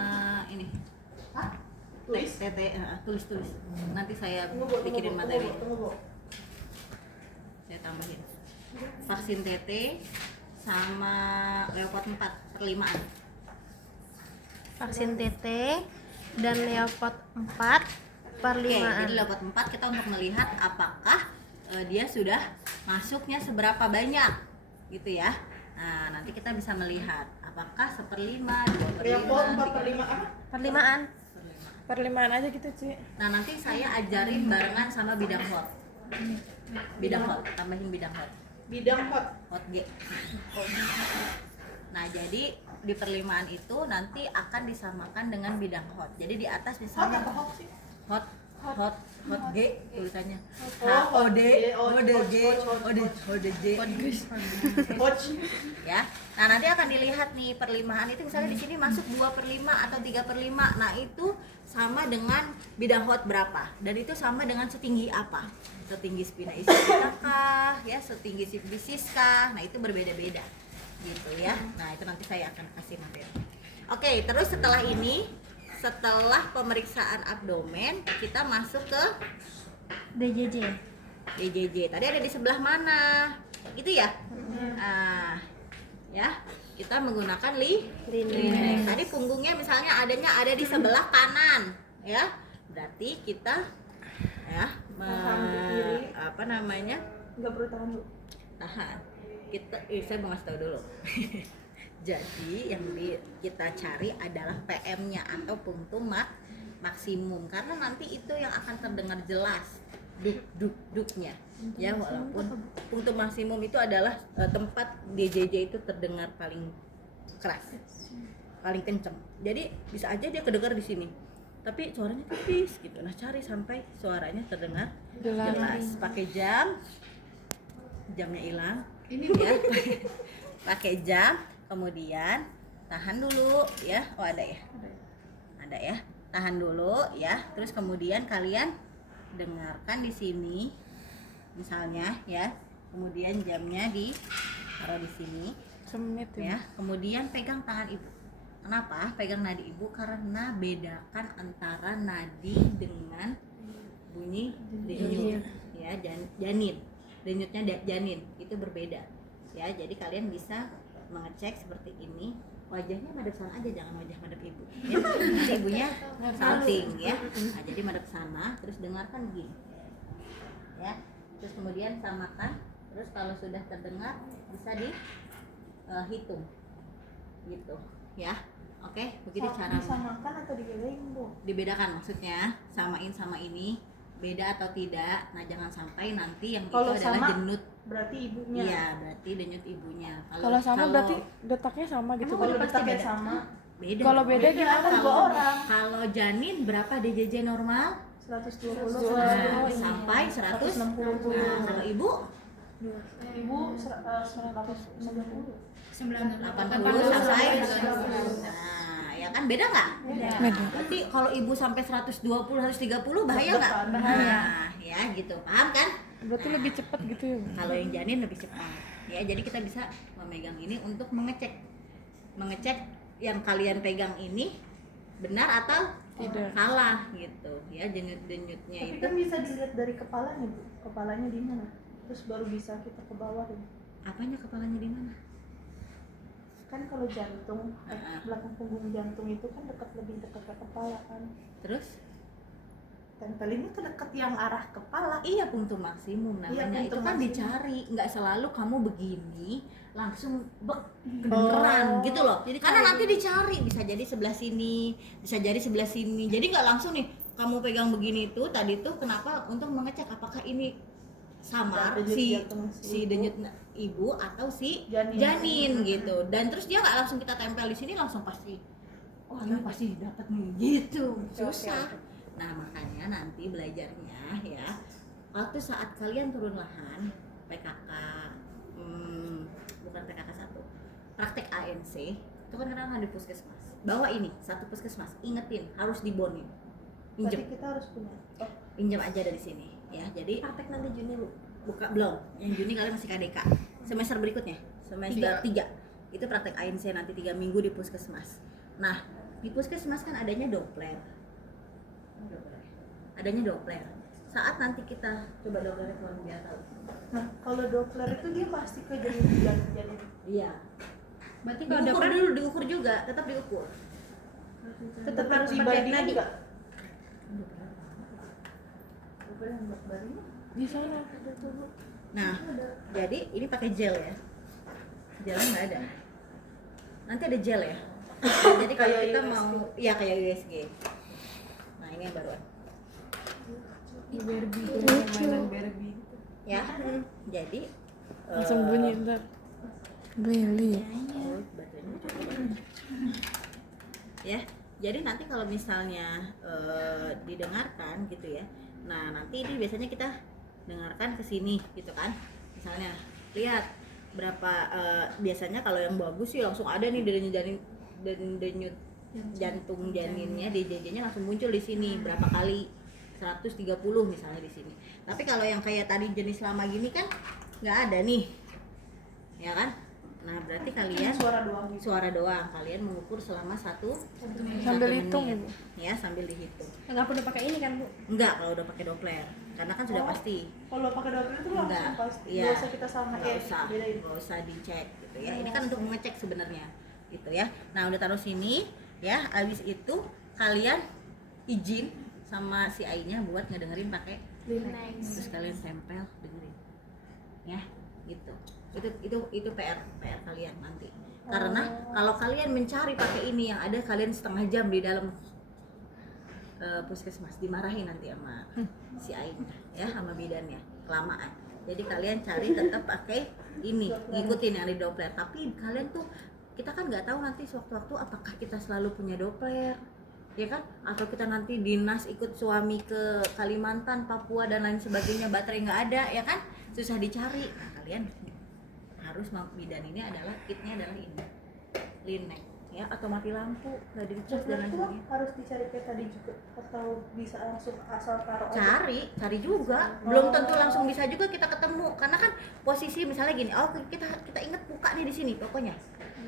ini. Tulis. Nanti saya bikinin materi. Saya tambahin. Vaksin TT sama leopard 4 perlimaan. vaksin TT dan leopard 4 perlimaan. Jadi leopard 4 kita untuk melihat apakah dia sudah masuknya seberapa banyak gitu ya. Nah, nanti kita bisa melihat apakah 1/5, 2/5, 3/5. Perlimaan aja gitu Ci. Nah, nanti saya ajarin barengan sama bidang hot. Tambahin bidang hot. Hot G. Nah, jadi di perlimaan itu nanti akan disamakan dengan bidang hot. Jadi di atas misalnya hot G tulisannya. HOD ya. Nah, nanti akan dilihat nih perlimaan itu misalnya di sini masuk 2/5 atau 3/5. Nah, itu sama dengan bidang hot berapa, dan itu sama dengan setinggi apa, setinggi spina ischiadica kah ya, setinggi sifisis kah. Nah, itu berbeda-beda gitu ya. Nah, itu nanti saya akan kasih materi. Oke, terus setelah ini, setelah pemeriksaan abdomen, kita masuk ke DJJ. Tadi ada di sebelah mana gitu ya. Nah, ya, kita menggunakan linex. Tadi punggungnya misalnya ada di sebelah kanan ya, berarti kita ya apa namanya, Nggak perlu tahan dulu. tahan. Saya mau ngasih tahu dulu. Jadi yang kita cari adalah PM-nya atau punktum maksimum, karena nanti itu yang akan terdengar jelas duk-duk-duknya ya, walaupun punktum maksimum itu adalah tempat DJJ itu terdengar paling keras, paling kenceng. Jadi bisa aja dia kedengar di sini tapi suaranya tipis gitu. Nah, cari sampai suaranya terdengar jelas. Pakai jamnya hilang ya. Pakai jam, kemudian tahan dulu ya. Oh, ada ya, tahan dulu ya. Terus kemudian kalian dengarkan di sini misalnya ya, kemudian jamnya taruh di sini Semenit ya. Kemudian pegang tangan ibu. Kenapa pegang nadi ibu? Karena bedakan antara nadi dengan bunyi denyut ya, janin. Denyutnya janin itu berbeda ya. Jadi kalian bisa mengecek seperti ini. Wajahnya madep sana aja, jangan wajah madep ibu ya. Nanti ibunya salting ya. Nah, jadi madep sana, terus dengarkan begini ya. Terus kemudian samakan. Terus kalau sudah terdengar bisa dihitung gitu ya. Oke, begitu cara Disamakan atau dibedain, Bu? dibedakan, maksudnya samain sama ini beda atau tidak. Nah, jangan sampai nanti yang Kalau itu adalah sama, jenut. Berarti ibunya. Iya, berarti denyut ibunya. Kalau sama berarti detaknya sama gitu. Kalau Pasti detaknya beda. sama, Beda. Kalau dong. beda gimana? kan 2 orang. Kalau janin berapa DJJ normal? 120 Nah, sampai 100. 160. Nah, kalau ibu Ibu 190. 80 sampai 100. Nah, ya kan beda nggak? Beda. Berarti kalau ibu sampai 120, 130 bahaya nggak? Bahaya. Nah, ya gitu. Paham kan? Berarti lebih cepat gitu ya, Bu? Kalau yang janin lebih cepat. Ya, jadi kita bisa memegang ini untuk mengecek yang kalian pegang ini benar atau Tidak. salah gitu. Ya, denyut-denyutnya Tapi itu. kan bisa dilihat dari kepalanya, Bu. Kepalanya di mana? Terus baru bisa kita ke bawah ya. Apanya kepalanya di mana? Kan kalau jantung, belakang punggung jantung itu kan lebih dekat ke kepala kan. Terus? Tempelinnya ke dekat yang arah kepala. Iya, punktur maksimum Iya, namanya. Itu punktur kan maksimum. dicari, nggak selalu kamu begini langsung kedengeran gitu loh. Jadi Karena kayak nanti dicari, bisa jadi sebelah sini, bisa jadi sebelah sini. Jadi nggak langsung nih kamu pegang begini tuh tadi tuh. Kenapa? Untuk mengecek apakah ini samar Denyut si jantung si ibu. denyut ibu atau si Janin. janin gitu. Dan terus dia nggak langsung kita tempel di sini langsung pasti, oh ini pasti dapat nih gitu. Susah. Oke. Nah, makanya nanti belajarnya ya waktu saat kalian turun lahan PKK, bukan PKK 1, praktek ANC itu kan kadang di puskesmas. Bawa ini satu puskesmas, ingetin harus dibonin, Berarti pinjem kita harus punya. Oh, pinjam aja dari sini ya. Jadi praktek nanti Juni, Bu. buka belum, yang Juni kalian masih KDK. Semester berikutnya semester 3 itu praktek ANC nanti 3 minggu di puskesmas. Nah, di puskesmas kan adanya Doppler. Saat nanti kita coba Doppler keluar biar tahu. Nah, kalau Doppler itu dia pasti ke janin. Iya. Berarti kalau Diukur Doppler dulu, diukur juga, tetap diukur. Tetap harus pakai dibandingin nadi. enggak? Doppler yang buat badannya. Di sana. Nah, jadi ini pakai gel ya. Gelnya nggak ada. Nanti ada gel ya. Jadi kalau Kayak kita USG. mau, ya kayak USG. Nah, ini yang baruan. Mainan Barbie. Ya. Jadi Langsung bunyi ntar. Beli. oh, baterainya cukup. Ya. Jadi nanti kalau misalnya didengarkan gitu ya. Nah, nanti ini biasanya kita dengarkan ke sini gitu kan. Misalnya lihat berapa biasanya kalau yang bagus sih langsung ada nih denyut jantung janinnya, DJJ-nya langsung muncul di sini berapa kali, 130 misalnya di sini. Tapi kalau yang kayak tadi jenis lama gini kan nggak ada nih, ya kan? Nah, berarti kalian suara doang kalian mengukur selama satu Sambil menit. hitung, Ibu. Ya, sambil dihitung. nggak perlu pakai ini kan, Bu? Enggak kalau udah pakai Doppler, karena kan sudah pasti. Kalau pakai Doppler itu langsung Enggak, pasti. iya. Nggak usah kita samain. Nggak usah dicek gitu ya. Ini kan untuk mengecek sebenarnya gitu ya. Nah, udah taruh sini ya. Abis itu kalian izin sama si Ainya buat ngedengerin pakai terus kalian tempel dengerin ya gitu. Itu PR kalian nanti. Karena kalau kalian mencari pakai ini yang ada kalian setengah jam di dalam puskesmas, dimarahin nanti sama si Ainya ya, sama bidannya kelamaan. Jadi kalian cari tetap pakai ini, ngikutin yang di Doppler. Tapi kalian tuh, kita kan nggak tahu nanti sewaktu-waktu apakah kita selalu punya Doppler, ya kan? Atau kita nanti dinas ikut suami ke Kalimantan, Papua dan lain sebagainya, baterai nggak ada, ya kan? Susah dicari. Nah, kalian harus bidan ini adalah kitnya adalah ini, Linek ya, atau mati lampu, nggak dicas dan lain Itu sebagainya. harus dicari kayak tadi juga atau bisa langsung asal taruh aja? Cari juga, belum tentu langsung bisa juga kita ketemu, karena kan posisi misalnya gini, oh kita inget buka nih di sini pokoknya,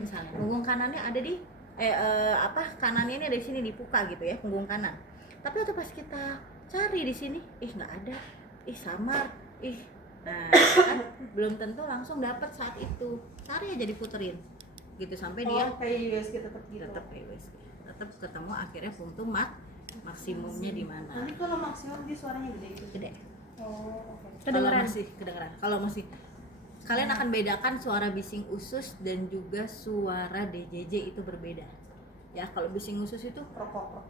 misalnya punggung kanannya ada di kanannya ini ada di sini di puka gitu ya, punggung kanan. Tapi waktu pas kita cari di sini, nggak ada, samar, nah kan belum tentu langsung dapat saat itu. Cari aja diputerin gitu sampai dia kayak USG tetap gitu. tetap USG, tetap ketemu akhirnya punktum maksimumnya di mana. Nanti kalau maksimum dia suaranya gede gitu. Gede. Oh, oke. Kalau masih kedengeran. Kalau masih kalian akan bedakan suara bising usus dan juga suara DJJ itu berbeda. Ya, kalau bising usus itu Rokok.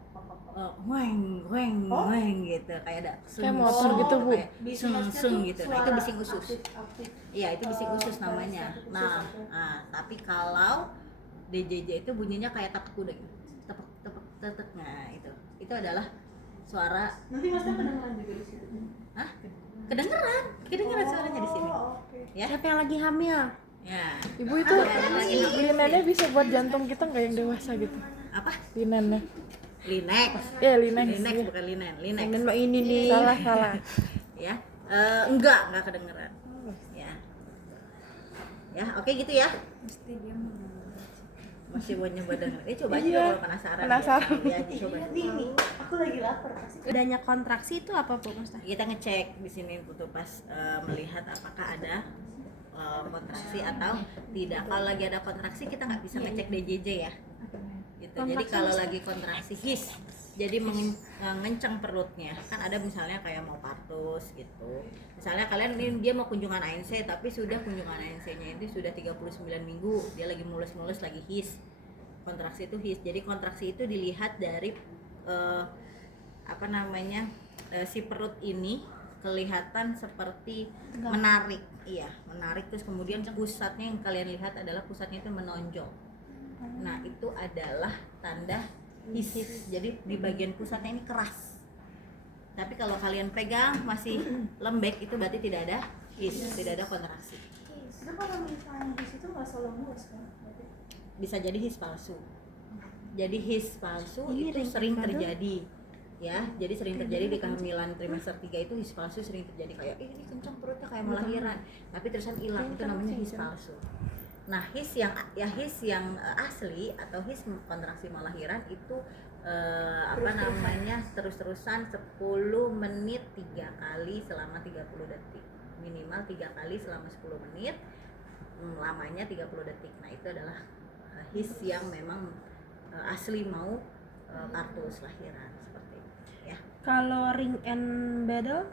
weng gitu, kayak ada Kayak motor gitu, Bu. kayak sung gitu. Nah, itu bising usus. Aktif. Iya, itu bising usus namanya. Nah, tapi kalau DJJ itu bunyinya kayak tapak kuda gitu. Tepek. Nah, itu adalah suara. Nanti masnya kedengeran juga di situ. Hah? Kedengeran suaranya di sini. Oke. Ya. Siapa yang lagi hamil? Ya. Ibu itu linennya bisa buat jantung kita nggak yang dewasa gitu? Apa? Linennya? Linex. Ya Linex. Linex Ya. bukan linen, Linex. Linen mah ini nih. Salah. Ya. Enggak kedengeran. Ya. Ya, oke gitu ya. Mesti dia mau. Masih mau nyoba denger. Coba aja Iya. kalau penasaran. Penasaran. Ya, coba. Nih, aku lagi lapar pasti. Adanya kontraksi itu apa Bu Mas? Kita ngecek di sini untuk pas melihat apakah ada kontraksi atau tidak. Kalau lagi ada kontraksi kita nggak bisa ngecek DJJ ya. Gitu. Jadi kalau lagi kontraksi his, jadi mengencang perutnya. Kan ada misalnya kayak mau partus gitu. Misalnya kalian ini dia mau kunjungan ANC tapi sudah kunjungan ANC-nya itu sudah 39 minggu, dia lagi mulus-mulus lagi his. Kontraksi itu his. Jadi kontraksi itu dilihat dari si perut ini kelihatan seperti menarik. Iya, menarik, terus kemudian pusatnya yang kalian lihat adalah pusatnya itu menonjol. Nah, itu adalah tanda his. Jadi di bagian pusatnya ini keras. Tapi kalau kalian pegang masih lembek, itu berarti tidak ada his, tidak ada kontraksi. Itu kalau misalnya di situ nggak selalu mulus kan? Berarti Bisa jadi his palsu. Jadi his palsu itu sering terjadi. Ya, jadi sering terjadi di kehamilan trimester 3 itu his palsu sering terjadi, kayak ini kencang perutnya kayak mau lahiran, tapi terusan hilang, itu namanya his palsu. Nah, his yang asli atau his kontraksi mau lahiran itu terus-terusan 10 menit 3 kali selama 30 detik. Minimal 3 kali selama 10 menit, lamanya 30 detik. Nah, itu adalah his yang memang asli mau kartus lahiran seperti itu ya. Kalau ring and bezel?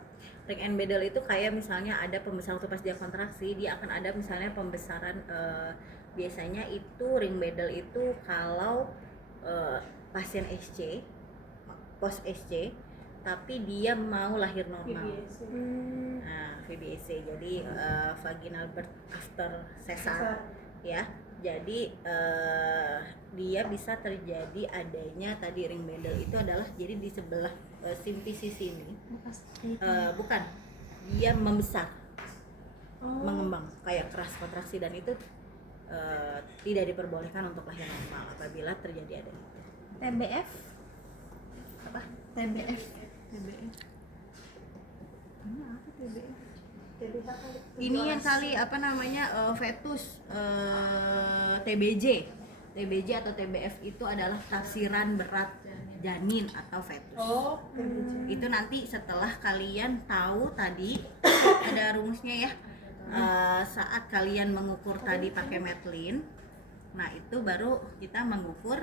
Ring and bezel itu kayak misalnya ada pembesaran waktu pas dia kontraksi, dia akan ada misalnya pembesaran, biasanya itu ring bezel itu kalau pasien SC, post SC, tapi dia mau lahir normal. VBAC. Nah, VBAC, jadi vaginal birth after sesar ya. Jadi dia bisa terjadi adanya tadi ring bezel itu adalah jadi di sebelah simfisis ini, bukan, dia membesar, mengembang kayak keras kontraksi, dan itu tidak diperbolehkan untuk lahir normal apabila terjadi ada itu. TBF? Apa? TBF. Ini yang kali fetus, TBJ atau TBF itu adalah tafsiran berat janin atau fetus. Itu nanti setelah kalian tahu tadi ada rumusnya ya, saat kalian mengukur tadi pakai Metlin, nah itu baru kita mengukur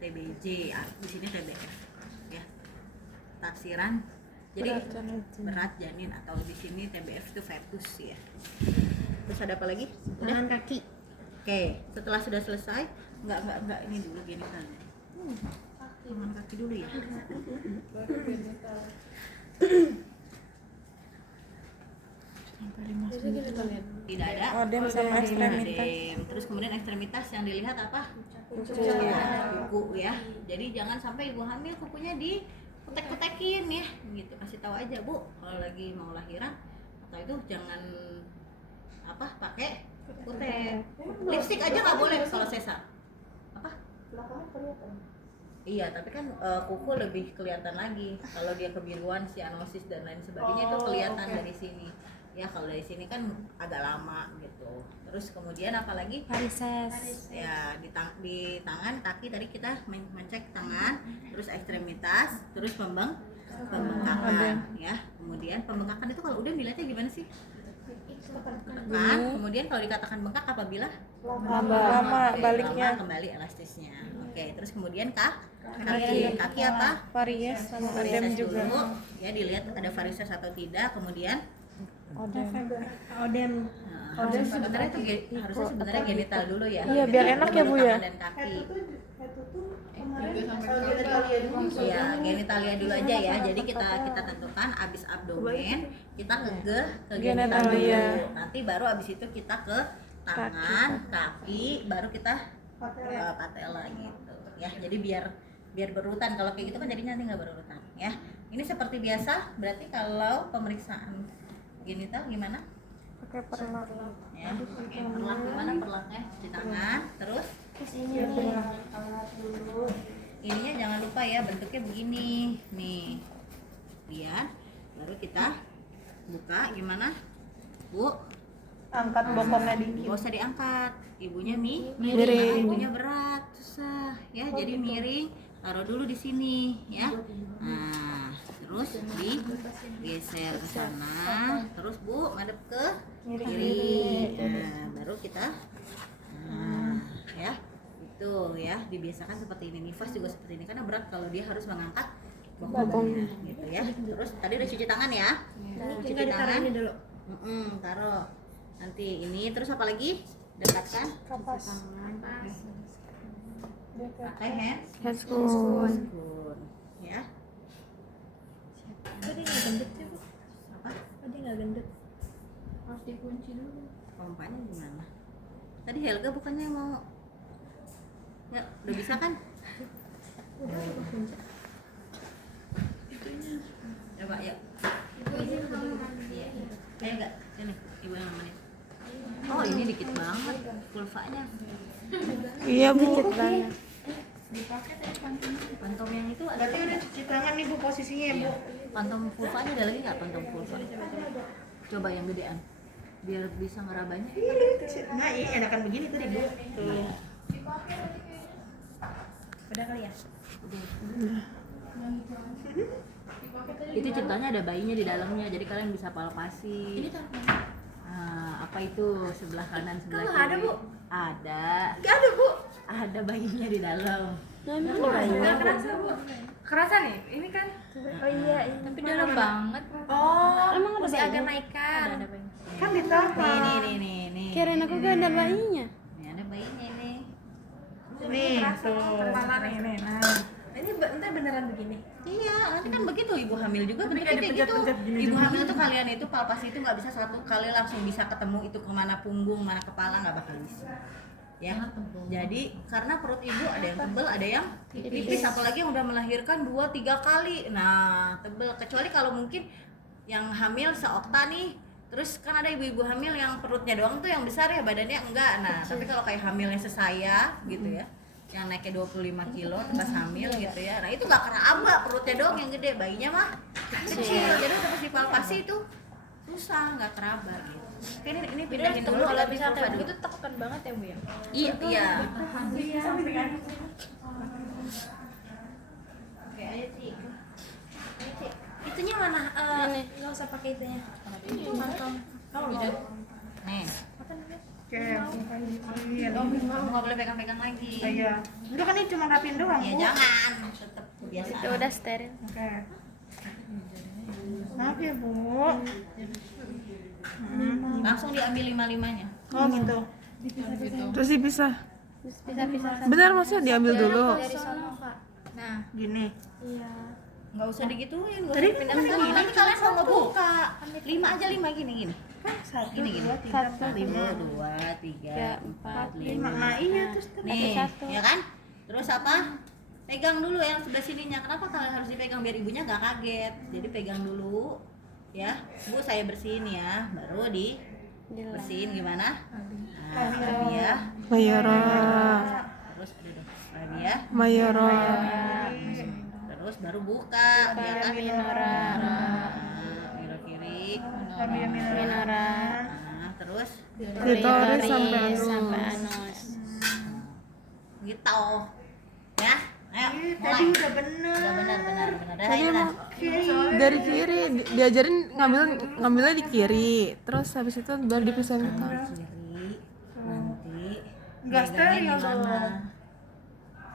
TBJ, di sini TBF ya, tafsiran. Jadi berat janin atau di sini TBF itu fetus ya. Terus ada apa lagi? Udah? Kaki. Oke, setelah sudah selesai, enggak ini dulu gini kan. Tangan kaki dulu ya. Tidak ada. Odem sama ekstremitas. Terus kemudian ekstremitas yang dilihat apa? Kuku. Kuku ya. Jadi jangan sampai ibu hamil kukunya di kutek-kutekin ya, gitu. Kasih tahu aja Bu, kalau lagi mau lahiran atau itu jangan pakai kutek. Lipstick aja nggak boleh kalau sesar. belakangnya kelihatan. Iya, tapi kan kuku lebih kelihatan lagi. Kalau dia kebiruan, sianosis dan lain sebagainya itu kelihatan oke. dari sini. Ya kalau dari sini kan agak lama gitu. Terus kemudian apalagi Varises. ya di tangan, kaki tadi kita mengecek tangan, terus ekstremitas, terus pembengkakan ya. Kemudian pembengkakan itu kalau udah dilihatnya gimana sih? Tekan, kemudian kalau dikatakan bengkak apabila lama baliknya. lama kembali elastisnya. Oke, terus kemudian kaki apa? Varies sama Varises odem juga. dulu, ya dilihat ada varises atau tidak. Kemudian Odem. harusnya sebenarnya genital dulu ya. Iya, biar enak ya, Bu, ya. Tangan dan kaki. Head tuh kemarin genitalia dulu. Iya, genitalia dulu aja ya. Jadi kita tentukan abis abdomen, kita ke genital dulu. Genitalia. Nanti baru abis itu kita ke tangan, kaki, baru kita patella gitu. Ya, jadi biar berurutan. Kalau kayak gitu kan jadinya nanti nggak berurutan ya. Ini seperti biasa. Berarti kalau pemeriksaan genital gimana? Pakai perlak. Ya, pakai perlak gimana perlaknya? Cuci tangan, terus Ini dulu. ininya jangan lupa ya, bentuknya begini nih, lihat, baru kita buka. Gimana Bu? Angkat bokongnya dikit. Gak usah diangkat, ibunya Miring. karena ibunya berat, susah ya, jadi miring, taruh dulu di sini ya. Nah terus digeser ke sana, terus Bu madep ke kiri. Nah baru kita ya itu ya, dibiasakan seperti ini. Nifas juga seperti ini karena berat kalau dia harus mengangkat bokongnya gitu ya. Terus tadi udah cuci tangan ya, cuci tangan dulu. taruh nanti ini. Terus apa lagi? Dekatkan pakai Handscoon. ya. Tadi nggak gendut sih, Bu? Apa? Tadi nggak gendut. Harus dikunci dulu. Pompanya gimana? Tadi Helga bukannya mau ya, udah bisa kan? Coba ya. Ayo enggak, sini ibu yang nemenin. Oh ini dikit banget vulvanya. Iya, Bu. Pantom yang itu ada. Berarti udah cuci tangan nih Bu posisinya ya, Bu. Pantom vulvanya ada lagi nggak pantom vulva? Coba yang gedean biar bisa ngerabanya. Nah, ini enakan begini tuh Bu. Tuh. Udah kali ya? Itu ceritanya ada bayinya di dalamnya, jadi kalian bisa palpasi. Nah, apa itu sebelah kanan sebelah kiri? ada, Bu? Ada. Nggak ada, Bu. Ada bayinya di dalam. Nggak kerasa, Bu. Kerasa nih, ini kan. Oh iya, Tapi dalam banget. Oh, Emang masih agak naikkan. Ada kan ditahan. Nih. Kirain aku gak ada bayinya. Nih ada bayinya nih. Nih, tuh. Kepala nih. Nah, ini ntar beneran begini. Iya, nanti kan begitu ibu hamil juga bentuknya kayak gitu. Ibu hamil tuh kalian itu palpasi itu nggak bisa satu kali langsung bisa ketemu itu kemana punggung, mana kepala, nggak bakal bisa. Ya, jadi karena perut ibu ada yang tebel, ada yang tipis, apalagi yang udah melahirkan 2-3 kali. Nah, tebel. Kecuali kalau mungkin yang hamil seokta nih, terus kan ada ibu-ibu hamil yang perutnya doang tuh yang besar ya, badannya enggak. Nah, tapi kalau kayak hamilnya sesaya gitu ya, yang naiknya 25 kilo pas hamil gitu ya, nah itu nggak keraba, perutnya doang yang gede, bayinya mah kecil. Jadi udah pas dipalpasi itu susah, nggak keraba gitu. Oke, ini pindahin dulu. Kalau di bisa sofa kayak dulu. begitu tekan banget ya, Bu ya? Iya. Oke, ayo Ci. Itunya mana? Nggak usah pakai itunya. Ini kantong. Nih. Oke. Iya. Nggak boleh pegang-pegang lagi. Iya. Enggak kan ini cuma rapiin doang, Ya Bu. jangan, tetap kebiasaan. Itu udah steril. Oke. Maaf ya, Bu. Langsung diambil 5-5-nya. Oh, gitu. Terus dipisah. Pisah-pisah. Benar maksudnya diambil dulu. Dari sono, Kak. Nah, Gini. iya. Nggak usah digituin, nggak Tadi usah pindah kan sini. gini, Nanti kalian mau ngebuka. 5 aja, 5 gini. Satu, Gini. 2, 3, 4, 1, 5. 2, 3, 4, 5. Nah, iya terus kan Nih, satu. ya kan? Terus apa? Pegang dulu yang sebelah sininya. Kenapa kalian harus dipegang biar ibunya nggak kaget? Jadi pegang dulu, ya. Bu, saya bersihin ya. Baru bersihin gimana? Nah, ya. Bayara. Terus ada dong. Arabia Mayora. terus baru buka ya kan Minora. Miro kiri Arabia minora. nah terus Klitoris sampai anus. anus. gitu ya ayo Tadi mulai udah bener. udah benar Tadi ya, emang dari kiri diajarin ngambilnya di kiri, terus habis itu baru dipisahin ke kanan. kiri nanti Nggak megangnya steril di mana?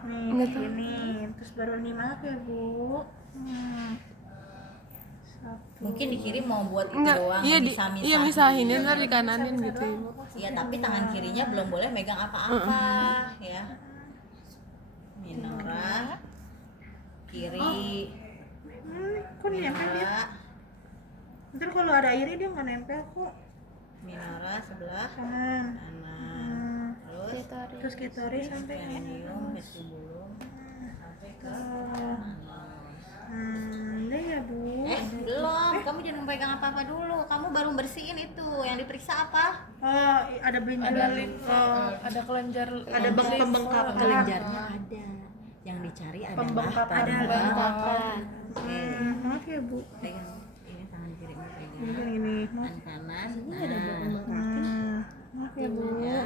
Nih, Nggak tahu. gini. Terus baru nih maaf ya, Bu. Satu. Mungkin di kiri mau buat itu Enggak, doang iya misah-misahin. misahin ntar di kananin gitu Ibu. Iya, tapi tangan kirinya belum boleh megang apa-apa ya. Minora kiri, Kok nempel dia? minora, Ntar kalau ada airnya dia nggak nempel kok. minora sebelah Kanan. kanan. Terus Terus klitoris sampai kayak perineum, vestibulum sampai ke udah ya, Bu. belum, kamu jangan pegang apa-apa dulu. Kamu baru bersihin itu. Yang diperiksa apa? Oh, ada benjolan. Oh, Ada kelenjar. ada pembengkakan. Kelenjarnya ada. Yang dicari adalah Pembengkakan. Bengkakan. Oke. Maaf ya, Bu. Pegang ini tangan kiri ini pegang. Ini. Tangan kanan. Maaf ya, Bu. Ya.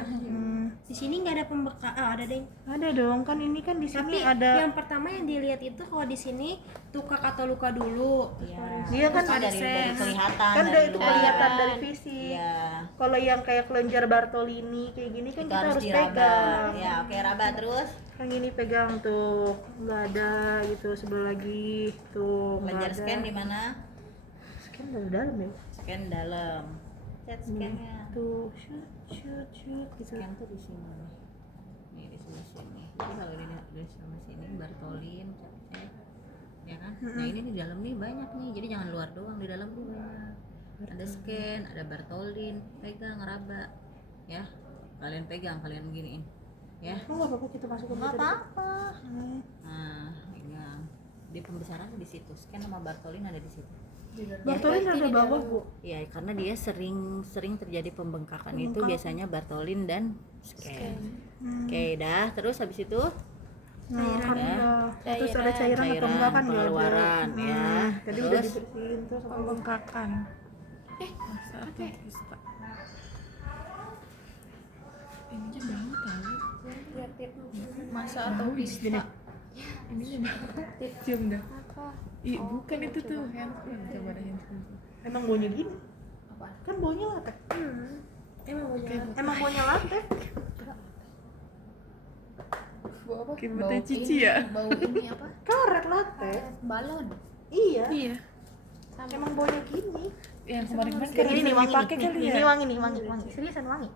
Di sini nggak ada pembekal, ada deh. Ada dong, kan ini kan di Tapi sini ada. yang pertama yang dilihat itu kalau di sini tukak atau luka dulu. Iya. Dia kan Terus dari kelihatan. kan dari itu luar. kelihatan dari fisik. Iya. Kalau yang kayak kelenjar Bartolini kayak gini kan Itu kita harus harus diraba. pegang. Ya, oke raba terus. Yang ini pegang tuh, nggak ada gitu. Sebelah lagi tuh. nggak Kelenjar ada. scan di mana? Scan dari dalam ya. Scan dalam. Chat scannya. Tuh, shoot gitu. Scan tuh di sini. Nih di sebelah sini. Jadi kalau di sebelah sini Bartolin, cek. Ya kan? Nah, ini di dalam nih banyak nih. Jadi jangan luar doang, di dalam tuh banyak. Ada scan, ada Bartolin, pegang raba. Ya. Kalian pegang, kalian giniin. Ya. Oh, nggak apa-apa kita masuk ke Nggak situ. apa-apa. Hmm. Nah, pegang. Di pembesaran di situ. Scan sama Bartolin ada di situ. Bartolin ada bawah, Bu. Ya, karena dia sering terjadi pembengkakan itu biasanya Bartolin dan scan. Oke, dah. Terus habis itu Nah, kan Ya. udah. Terus ada cairan atau enggak kan nggak ada. pengeluaran ya. Tadi udah Terus dibersihin terus apa? Pembengkakan. Masa atau pista. Cium dah. Ih, bukan itu tuh handphone. Coba ada handphone. Emang baunya gini? Kan baunya latek. Emang baunya latek. Kayak butuh cici ya. Bau ini apa? Karet latek. Balon. Iya. Iya. Emang baunya gini. Yang kemarin-kemarin Kayak gini nih wangi dipakai nih. kali Ini ya. wangi nih, wangi. Seriusan wangi.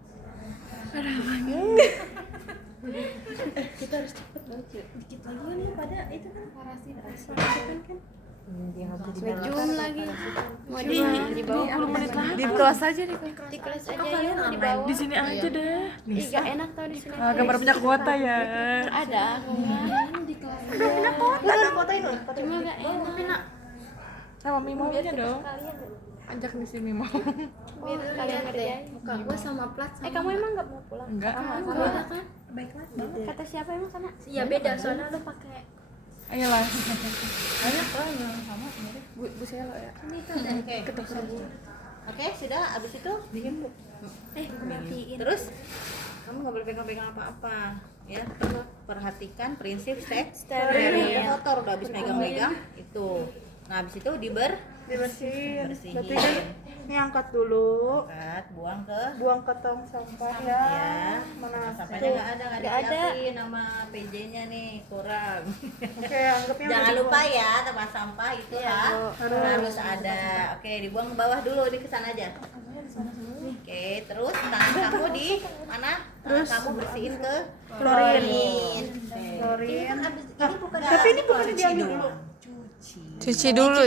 Kita harus cepet banget ya. Dikit lagi kan ya pada itu kan parasit kan. Zoom lagi. Mau di bawah. 20 menit lagi. Di kelas aja deh. Di kelas aja ya, di bawah. Di sini aja deh. Ih, gak enak tau di sini. Gambar punya kuota ya. Ada. Di kelas. Udah fotoin loh. Cuma gak enak. Sama Mimonya dong. Ajak di sini mau. Oh, kalian ngerjain. Muka gue sama plat sama. Kamu emang gak mau pulang? Enggak. Beda kan? Baiklah. Kata siapa emang sana? Iya beda soalnya lu pakai Ayolah. Bu Selo ya. ini tuh ada Oke, sudah habis itu matiin. terus kamu nggak boleh pegang-pegang apa-apa ya. Perhatikan prinsip steril. Kotor udah habis megang-megang itu. Nah, habis itu Dibersihin. bersihin. Berarti kan ini angkat dulu. Angkat, buang ke Tong sampah ya. ya. Mana? Sampahnya nggak ada disiapin sama PJ-nya nih, kurang. Oke, anggapnya Jangan udah lupa ya, tempat sampah itu harus ada. Oke, dibuang ke bawah dulu, di kesana aja. Oke, terus tangan kamu di mana? Terus kamu bersihin ke klorin. Oke. Klorin. Tapi ini bukan diambil dulu. Cuci dulu.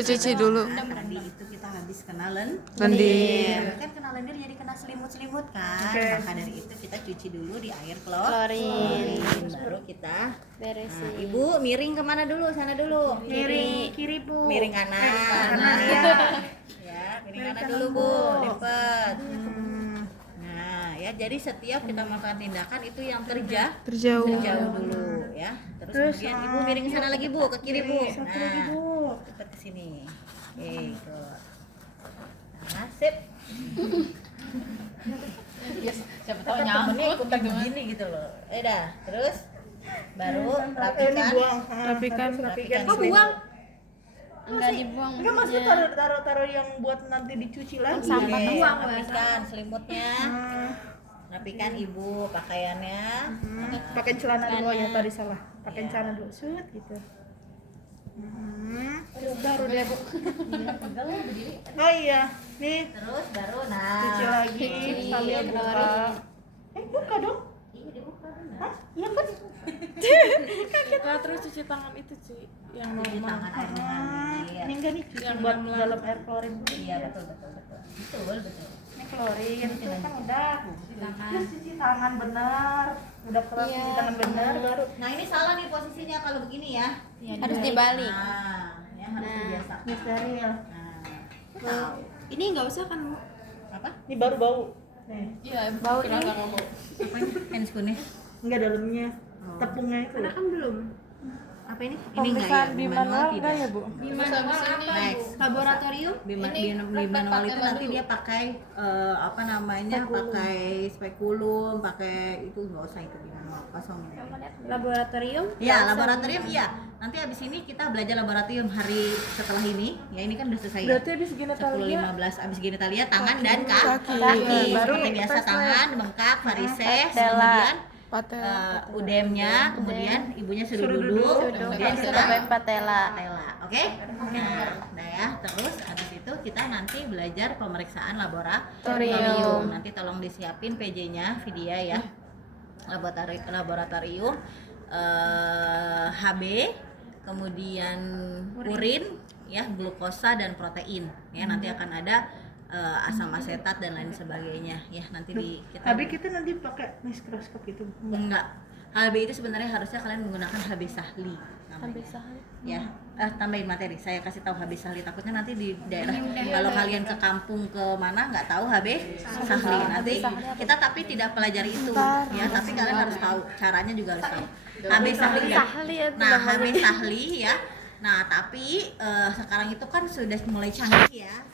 Tadi itu kita habis kena Lendir. Kan kena lendir jadi kena selimut-selimut kan. Oke. Maka dari itu kita cuci dulu di air Klorin. Baru kita. Beresin. Nah, Ibu miring kemana dulu? Sana dulu. Miring kiri, Bu. Miring kanan. Kanan ya. Ya, miring kanan dulu Bu, lipat. Nah, ya jadi setiap kita melakukan tindakan itu yang Terjauh. terjauh dulu ya. Terus kemudian ibu miring ke sana lagi bu, ke kiri bu. Nah, cepat ke sini. Oke, good. Nah, sip. Siapa tahu Temennya nyangkut ikutan gitu kan. begini gitu loh. Dah, terus baru rapikan. Rapikan. Oh, buang. Enggak dibuang. Enggak, maksudnya taruh yang buat nanti dicuci lagi. Sampah Iya. buang, rapikan selimutnya. Rapikan ibu pakaiannya. Pakai celana dulu ya, tadi salah. Pakai celana dulu, sut gitu. Terus baru deh bu. Oh iya, nih Terus baru nah. cuci lagi sambil buka. Buka dong. Iya dibuka benar. Hah? Iya kan? Nah, terus cuci tangan itu sih yang Cuci normal. tangan air mengalir. Ini enggak nih cuci buat dalam air klorin. Iya betul. Betul. Ini klorin itu kan udah. Terus cuci tangan benar. Udah keras cuci tangan benar baru. Nah ini salah nih posisinya kalau begini ya. Harus dibalik. Nah, ya harus dibiasakan. Ini steril. Nah, tahu. Ini nggak usah kan, Bu? Apa? Ini baru bau. Nih, Iya, bau ini. Apa ini? Handscoon-nya? enggak dalamnya. Tepungnya itu. Kan belum. Apa ini? Ini enggak ya? Di manual tidak ya bu? Di mana apa? Next. Laboratorium? Di manual itu nanti dia pakai apa namanya? Pakai spekulum, pakai itu nggak usah itu di manual kosong. Laboratorium? Ya, laboratorium iya. Nanti habis ini kita belajar laboratorium hari setelah ini. Ya ini kan udah selesai. Berarti habis genitalia 10-15 abis genitalia tangan dan kaki. Baru Seperti biasa tangan, bengkak, varises, kemudian patella. udemnya, kemudian ibunya suruh duduk, kemudian kita patella. oke? Nah ya, terus habis itu kita nanti belajar pemeriksaan laboratorium. Nanti tolong disiapin PJ-nya, Vidya ya. Laboratorium HB, kemudian urin, ya, glukosa dan protein. Ya, nanti akan ada asam asetat dan lain sebagainya ya nanti Tapi kita nanti pakai mikroskop itu. enggak. HB itu sebenarnya harusnya kalian menggunakan HB Sahli namanya. HB Sahli. Ya, tambahin materi. Saya kasih tahu HB Sahli, takutnya nanti di daerah kalau kalian ke kampung ke mana nggak tahu HB Sahli. Nanti kita tapi tidak pelajari itu ya, tapi kalian harus tahu caranya juga harus tahu. HB Sahli. Nah, HB Sahli ya. Nah, tapi sekarang itu kan sudah mulai canggih ya.